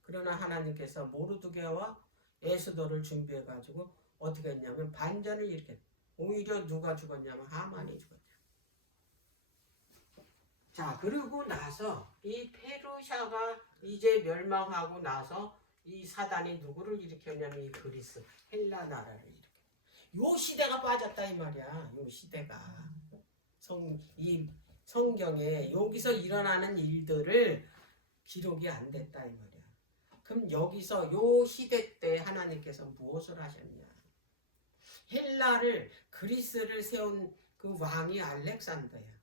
그러나 하나님께서 모르드게와 에스더를 준비해가지고 어떻게 했냐면 반전을 일으켰. 오히려 누가 죽었냐면 하만이 죽었죠. 자, 그러고 나서 이 페르시아가 이제 멸망하고 나서 이 사단이 누구를 일으켰냐면 이 그리스, 헬라 나라를 일으켰. 요 시대가 빠졌다 이 말이야. 요 시대가 이 성경에 여기서 일어나는 일들을 기록이 안 됐다 이 말이야. 그럼 여기서 요 시대 때 하나님께서 무엇을 하셨냐? 헬라를 그리스를 세운 그 왕이 알렉산더야.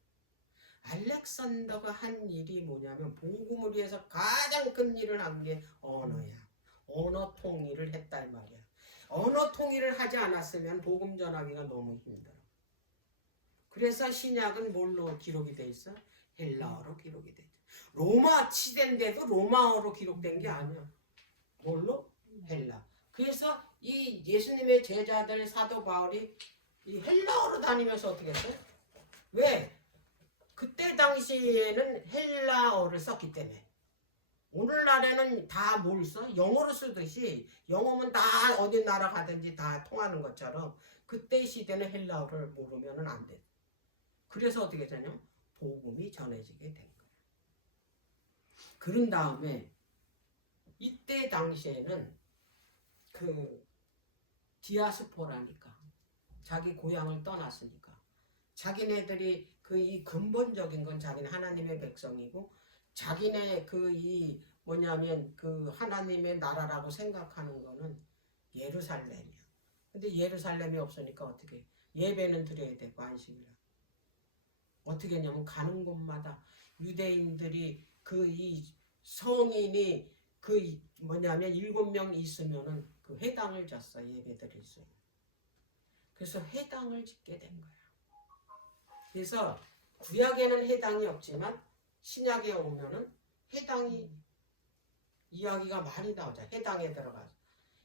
알렉산더가 한 일이 뭐냐면 복음을 위해서 가장 큰 일을 한 게 언어야. 언어 통일을 했단 말이야. 언어 통일을 하지 않았으면 복음 전하기가 너무 힘들어. 그래서 신약은 뭘로 기록이 돼 있어? 헬라어로 기록이 돼 있어. 로마 시대인데도 로마어로 기록된 게 아니야. 뭘로? 헬라. 그래서 이 예수님의 제자들 사도 바울이 이 헬라어로 다니면서 어떻게 했어? 왜? 그때 당시에는 헬라어를 썼기 때문에. 오늘날에는 다 뭘 써? 영어로 쓰듯이 영어면 다 어디 나라 가든지 다 통하는 것처럼 그때 시대는 헬라어를 모르면 안 돼. 그래서 어떻게 되냐면 복음이 전해지게 된 거야. 그런 다음에 이때 당시에는 그 디아스포라니까 자기 고향을 떠났으니까 자기네들이 그 이 근본적인 건 자기는 하나님의 백성이고 자기네 그 이 뭐냐면 그 하나님의 나라라고 생각하는 거는 예루살렘이야. 근데 예루살렘이 없으니까 어떻게 예배는 드려야 되고 안식이라. 어떻게 했냐면 가는 곳마다 유대인들이 그 이 성인이 그 뭐냐면 7명 있으면은 그 회당을 졌어. 예배 드릴 수 있는. 그래서 회당을 짓게 된 거야. 그래서 구약에는 해당이 없지만 신약에 오면은 해당이 이야기가 많이 나오죠. 해당에 들어가서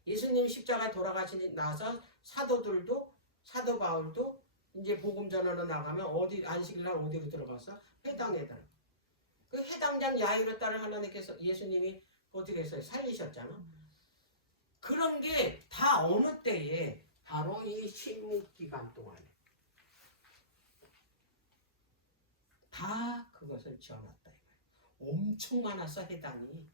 예수님 십자가에 돌아가시고 나서 사도들도 사도 바울도 이제 복음 전하러 나가면 어디 안식일날 어디로 들어가서 회당에 들어가. 그 해당장 야이로 딸을 하나님께서 예수님이 어떻게 했어요? 살리셨잖아. 그런 게 다 어느 때에 바로 이 침묵 기간 동안에 다 그것을 지어놨다. 엄청 많았어 해당이.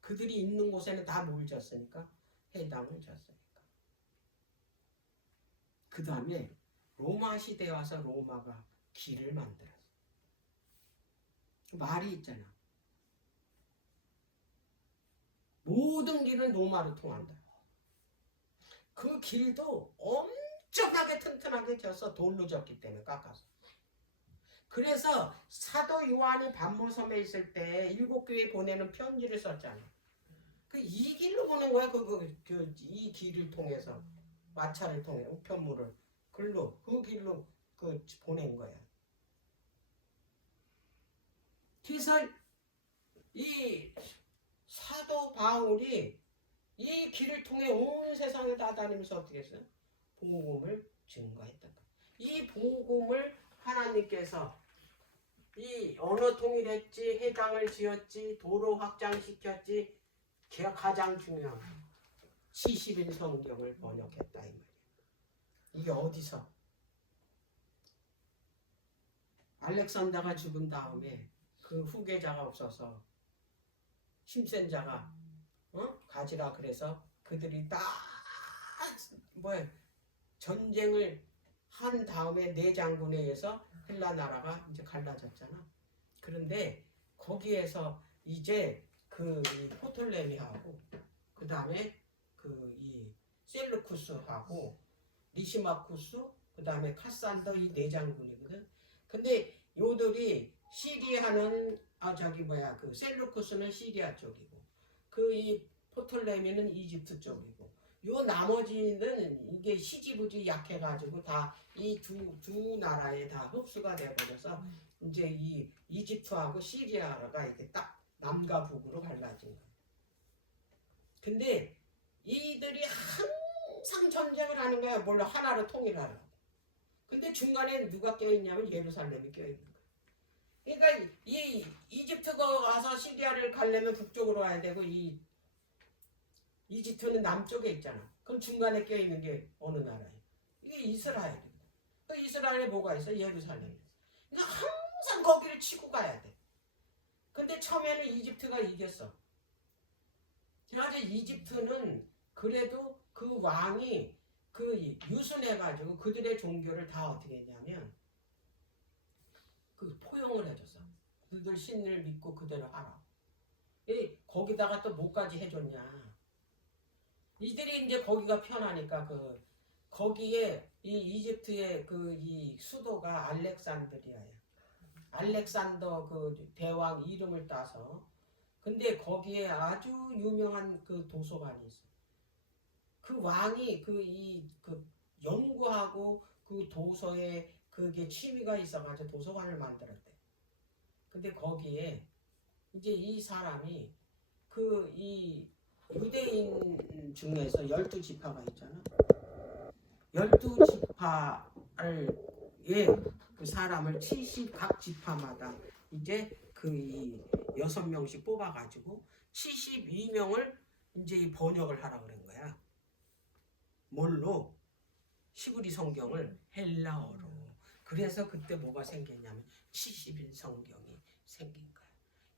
그들이 있는 곳에는 다 뭘 졌으니까 해당을 졌으니까. 그 다음에 로마 시대에 와서 로마가 길을 만들었어. 말이 있잖아. 모든 길은 로마로 통한다. 그 길도 엄청나게 튼튼하게 져서 돌로 졌기 때문에 깎아서. 그래서 사도 요한이 반모섬에 있을 때 7교회 보내는 편지를 썼잖아. 그 이 길로 보는 거야. 이 길을 통해서 마차를 통해 우편물을 그 길로 보낸 거야. 그래서 이 사도 바울이 이 길을 통해 온 세상에 다 다니면서 어떻게 했어요? 복음을 증거했다. 이 복음을 하나님께서 이 언어 통일했지, 해당을 지었지, 도로 확장시켰지, 가장 중요한 70인 성경을 번역했다 이 말이야. 이게 어디서? 알렉산더가 죽은 다음에 그 후계자가 없어서 힘센 자가 가지라 그래서 그들이 딱 전쟁을 한 다음에 네 장군에 의해서 헬라 나라가 이제 갈라졌잖아. 그런데 거기에서 이제 그 포톨레미하고 그 다음에 이 셀루쿠스하고 리시마쿠스 그 다음에 카산더 이 네 장군이거든. 근데 요들이 시리아는 그 셀루쿠스는 시리아 쪽이고 이 포톨레미는 이집트 쪽이고 요 나머지는 이게 시지부지 약해가지고 다 이 두 나라에 다 흡수가 돼버려서 이제 이 이집트하고 시리아가 이렇게 딱 남과 북으로 갈라진 거예요. 근데 이들이 항상 전쟁을 하는 거야. 몰라 하나로 통일하라고. 근데 중간에 누가 껴있냐면 예루살렘이 껴있는 거야. 그러니까 이 이집트가 와서 시리아를 가려면 북쪽으로 와야 되고 이 이집트는 남쪽에 있잖아. 그럼 중간에 껴있는 게 어느 나라예요? 이게 이스라엘이에요. 그 이스라엘에 뭐가 있어? 예루살렘. 그러니까 항상 거기를 치고 가야 돼. 근데 처음에는 이집트가 이겼어. 그래서 이집트는 그래도 그 왕이 유순해가지고 그들의 종교를 다 어떻게 했냐면 포용을 해줬어. 그들 신을 믿고 그대로 하라. 거기다가 또 뭐까지 해줬냐. 이들이 이제 거기가 편하니까 거기에 이 이집트의 이 수도가 알렉산드리아야. 알렉산더 대왕 이름을 따서. 근데 거기에 아주 유명한 도서관이 있어. 그 왕이 연구하고 도서에 그게 취미가 있어가지고 도서관을 만들었대. 근데 거기에 이제 이 사람이 이 유대인 중에서 12지파가 있잖아. 12지파를 그 사람을 각 지파마다 이제 이 6명씩 뽑아가지고 72명을 이제 번역을 하라 그런 거야. 뭘로? 히브리 성경을 헬라어로. 그래서 그때 뭐가 생겼냐면 70인 성경이 생긴 거야.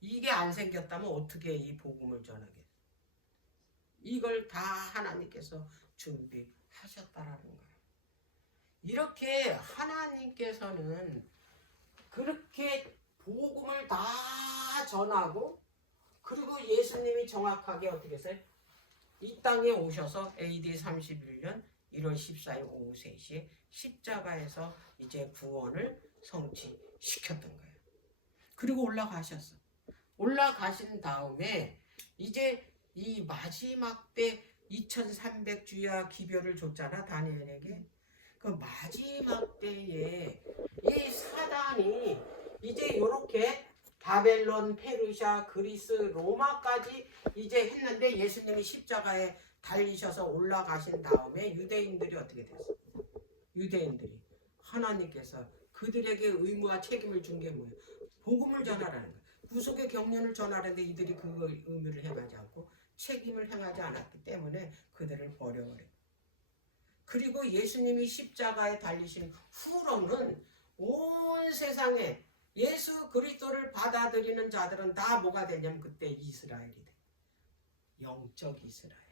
이게 안 생겼다면 어떻게 이 복음을 전하겠어? 이걸 다 하나님께서 준비하셨다라는 거야. 이렇게 하나님께서는 그렇게 복음을 다 전하고 그리고 예수님이 정확하게 어떻게 했어요? 이 땅에 오셔서 AD 31년 1월 14일 오후 3시에 십자가에서 이제 구원을 성취시켰던 거예요. 그리고 올라가셨어. 올라가신 다음에 이제 이 마지막 때 2300주야 기별을 줬잖아 다니엘에게. 그 마지막 때에 이 사단이 이제 요렇게 바벨론, 페르시아, 그리스, 로마까지 이제 했는데 예수님이 십자가에 달리셔서 올라가신 다음에 유대인들이 어떻게 됐어? 유대인들이 하나님께서 그들에게 의무와 책임을 준 게 뭐예요? 복음을 전하라는 거예요. 구속의 경륜을 전하는데 이들이 그 의무를 행하지 않고 책임을 행하지 않았기 때문에 그들을 버려버려요. 그리고 예수님이 십자가에 달리신 후로는 온 세상에 예수 그리스도를 받아들이는 자들은 다 뭐가 되냐면 그때 이스라엘이 돼. 영적 이스라엘.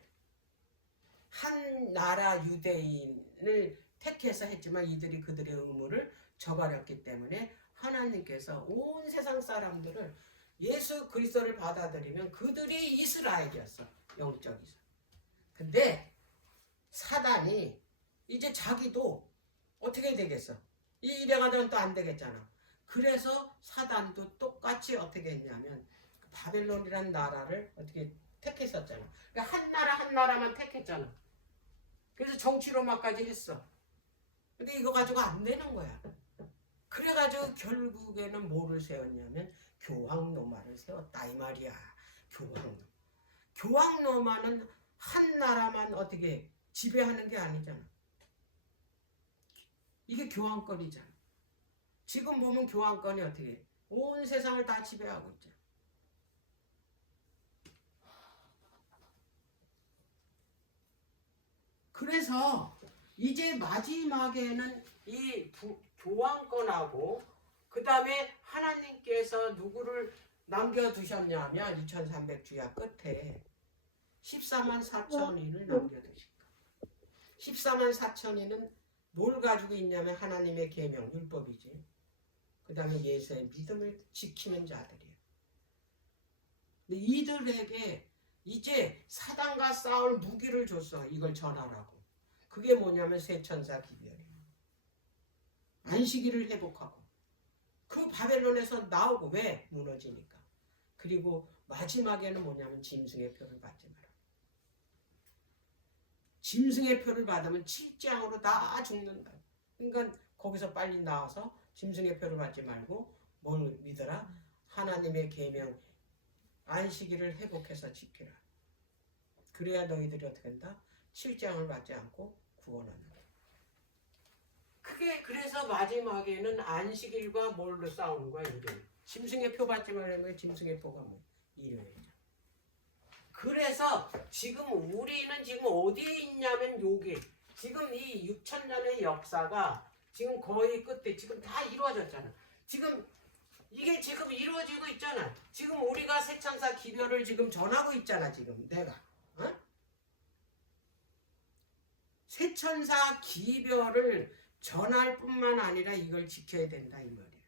한 나라 유대인을 택해서 했지만 이들이 그들의 의무를 저버렸기 때문에 하나님께서 온 세상 사람들을 예수 그리스도를 받아들이면 그들이 이스라엘이었어. 영적 이스라엘. 근데 사단이 이제 자기도 어떻게 되겠어? 이 일해가지고는 또 안 되겠잖아. 그래서 사단도 똑같이 어떻게 했냐면 바벨론이라는 나라를 어떻게 택했었잖아. 그러니까 한 나라 한 나라만 택했잖아. 그래서 정치로마까지 했어. 근데 이거 가지고 안 되는 거야. 그래가지고 결국에는 뭐를 세웠냐면 교황로마를 세웠다 이 말이야. 교황로마. 교황로마는 한 나라만 어떻게 지배하는 게 아니잖아. 이게 교황권이잖아. 지금 보면 교황권이 어떻게 온 세상을 다 지배하고 있잖아. 그래서 이제 마지막에는 이 교황권하고 그 다음에 하나님께서 누구를 남겨두셨냐면 2300주야 끝에 14만 4천인을 남겨두신 거야. 14만 4천인은 뭘 가지고 있냐면 하나님의 계명, 율법이지. 그 다음에 예수의 믿음을 지키는 자들이에요. 근데 이들에게 이제 사단과 싸울 무기를 줬어. 이걸 전하라고. 그게 뭐냐면 세천사 기별이에요. 안식일을 회복하고. 그 바벨론에서 나오고. 왜? 무너지니까. 그리고 마지막에는 뭐냐면 짐승의 표를 받지 마라. 짐승의 표를 받으면 7장으로 다 죽는다. 그러니까 거기서 빨리 나와서 짐승의 표를 받지 말고 뭘 믿어라? 하나님의 계명 안식일을 회복해서 지키라. 그래야 너희들이 어떻게 한다? 7장을 받지 않고 구원한다. 그게 그래서 마지막에는 안식일과 뭘로 싸우는 거야? 일요일. 짐승의 표 받지 말라면 짐승의 표가 뭐? 일요일이죠. 그래서 지금 우리는 지금 어디에 있냐면 여기 지금 이 6,000년의 역사가 지금 거의 끝에 지금 다 이루어졌잖아. 지금 이게 지금 이루어지고 있잖아. 지금 우리가 세천사 기별을 지금 전하고 있잖아. 지금 내가 어? 세천사 기별을 전할 뿐만 아니라 이걸 지켜야 된다 이 말이야.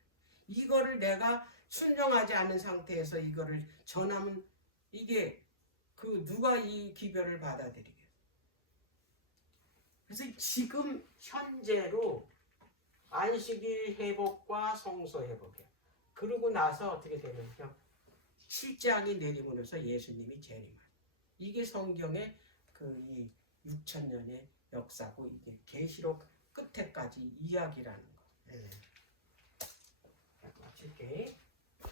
이거를 내가 순종하지 않은 상태에서 이거를 전하면 이게 그 누가 이 기별을 받아들이겠어. 그래서 지금 현재로 안식일 회복과 성소 회복이야. 그러고 나서 어떻게 되냐면 실장이 내리면서 예수님이 재림하는. 이게 성경의 그 이 6,000년의 역사고 이게 계시록 끝에까지 이야기라는 거. 네. 마칠게.